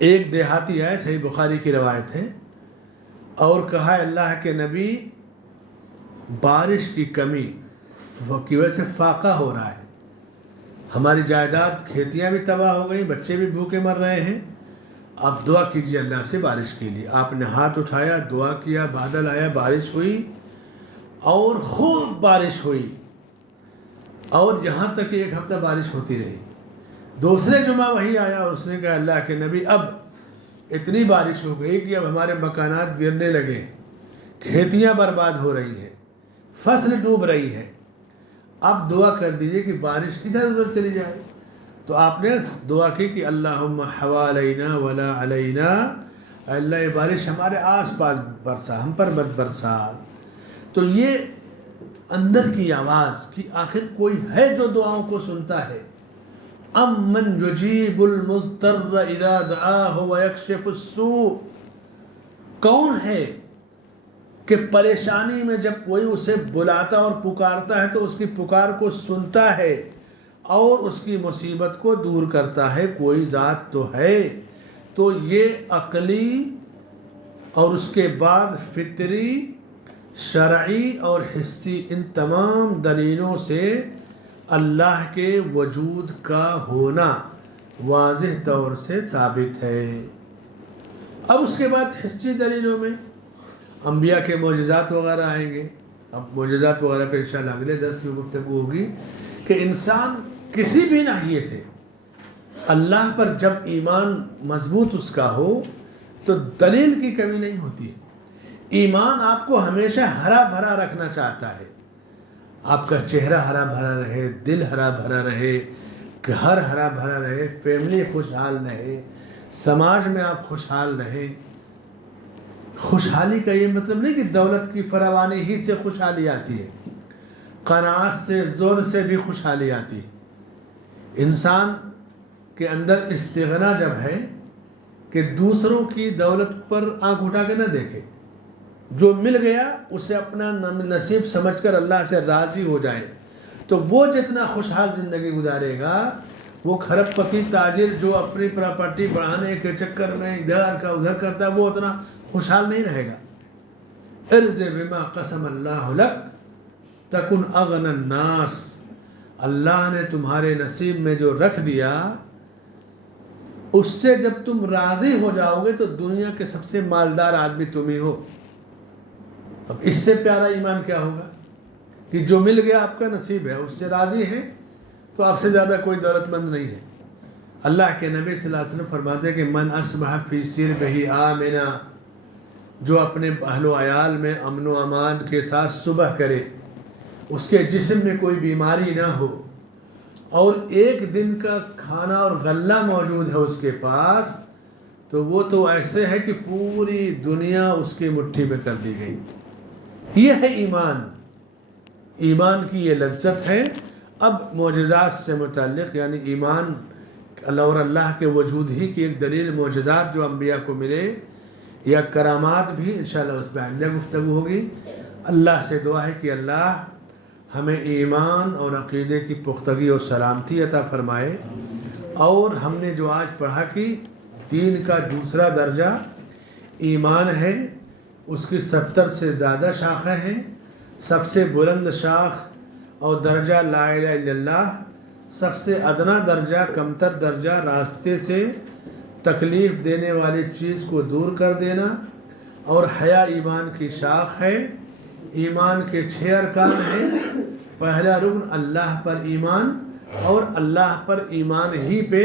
ایک دیہاتی آئے، صحیح بخاری کی روایت ہے، اور کہا اللہ کے نبی بارش کی کمی کی وجہ سے فاقہ ہو رہا ہے، ہماری جائیداد کھیتیاں بھی تباہ ہو گئی، بچے بھی بھوکے مر رہے ہیں، آپ دعا کیجیے اللہ سے بارش کے لیے۔ آپ نے ہاتھ اٹھایا، دعا کیا، بادل آیا، بارش ہوئی اور خوب بارش ہوئی، اور یہاں تک کہ ایک ہفتہ بارش ہوتی رہی۔ دوسرے جمعہ وہی آیا اور اس نے کہا اللہ کے نبی اب اتنی بارش ہو گئی کہ اب ہمارے مکانات گرنے لگے، کھیتیاں برباد ہو رہی ہیں، فصل ڈوب رہی ہے، آپ دعا کر دیجئے کہ بارش ادھر ادھر چلی جائے۔ تو آپ نے دعا کی کہ اللہم حوالینا ولا علینا، اللہ یہ بارش ہمارے آس پاس برسا، ہم پر مت برسا۔ تو یہ اندر کی آواز کہ آخر کوئی ہے جو دعاؤں کو سنتا ہے۔ ام من یجیب المضطر اذا دعاہ ویکشف السوء، کون ہے کہ پریشانی میں جب کوئی اسے بلاتا اور پکارتا ہے تو اس کی پکار کو سنتا ہے اور اس کی مصیبت کو دور کرتا ہے؟ کوئی ذات تو ہے۔ تو یہ عقلی اور اس کے بعد فطری، شرعی اور حسی، ان تمام دلیلوں سے اللہ کے وجود کا ہونا واضح طور سے ثابت ہے۔ اب اس کے بعد حسی دلیلوں میں انبیاء کے معجزات وغیرہ آئیں گے، اب معجزات وغیرہ پہ انشاءاللہ اگلے درس میں گفتگو ہوگی کہ انسان کسی بھی ناحیے سے اللہ پر جب ایمان مضبوط اس کا ہو تو دلیل کی کمی نہیں ہوتی ہے۔ ایمان آپ کو ہمیشہ ہرا بھرا رکھنا چاہتا ہے، آپ کا چہرہ ہرا بھرا رہے، دل ہرا بھرا رہے، گھر ہرا بھرا رہے، فیملی خوشحال رہے، سماج میں آپ خوشحال رہیں۔ خوشحالی کا یہ مطلب نہیں کہ دولت کی فراوانی ہی سے خوشحالی آتی ہے، قناعت سے، زور سے بھی خوشحالی آتی ہے۔ انسان کے اندر استغنا جب ہے کہ دوسروں کی دولت پر آنکھ اٹھا کے نہ دیکھے، جو مل گیا اسے اپنا نصیب سمجھ کر اللہ سے راضی ہو جائے، تو وہ جتنا خوشحال زندگی گزارے گا وہ کھرب پتی تاجر جو اپنی پراپرٹی بڑھانے کے چکر میں ادھر کا ادھر کرتا ہے وہ اتنا خوشحال نہیں رہے گا. ارض بما قسم اللہ لک تکن اغنى الناس. اللہ نے تمہارے نصیب میں جو رکھ دیا اس سے جب تم راضی ہو جاؤ گے تو دنیا کے سب سے مالدار آدمی تم ہی ہو. اب اس سے پیارا ایمان کیا ہوگا کہ جو مل گیا آپ کا نصیب ہے اس سے راضی ہے تو آپ سے زیادہ کوئی دولت مند نہیں ہے. اللہ کے نبی صلی اللہ علیہ وسلم فرماتے ہیں کہ من اصبح فی سربہ آمنا، جو اپنے اہل و عیال میں امن و امان کے ساتھ صبح کرے، اس کے جسم میں کوئی بیماری نہ ہو اور ایک دن کا کھانا اور غلہ موجود ہے اس کے پاس، تو وہ تو ایسے ہے کہ پوری دنیا اس کی مٹھی میں کر دی گئی. یہ ہے ایمان. ایمان کی یہ لذت ہے. اب معجزات سے متعلق یعنی ایمان اور اللہ کے وجود ہی کی ایک دلیل معجزات جو انبیاء کو ملے یا کرامات بھی انشاءاللہ اس پہ آئندہ گفتگو ہوگی. اللہ سے دعا ہے کہ اللہ ہمیں ایمان اور عقیدے کی پختگی اور سلامتی عطا فرمائے. اور ہم نے جو آج پڑھا کہ دین کا دوسرا درجہ ایمان ہے، اس کی 70 سے زیادہ شاخیں ہیں. سب سے بلند شاخ اور درجہ لا الہ الا اللہ، سب سے ادنا درجہ کمتر درجہ راستے سے تکلیف دینے والی چیز کو دور کر دینا، اور حیا ایمان کی شاخ ہے. ایمان کے 6 ارکان ہیں. پہلا رکن اللہ پر ایمان، اور اللہ پر ایمان ہی پہ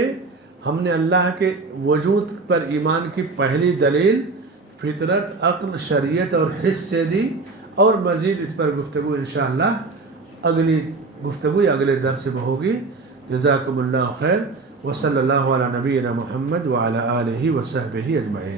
ہم نے اللہ کے وجود پر ایمان کی پہلی دلیل فطرت، عقل، شریعت اور حس سے دی. اور مزید اس پر گفتگو انشاءاللہ اگلی گفتگو یا اگلے درس میں ہوگی. جزاکم اللہ خیر، وصلی اللہ علی نبینا محمد وعلی آلہ وصحبہ اجمعین.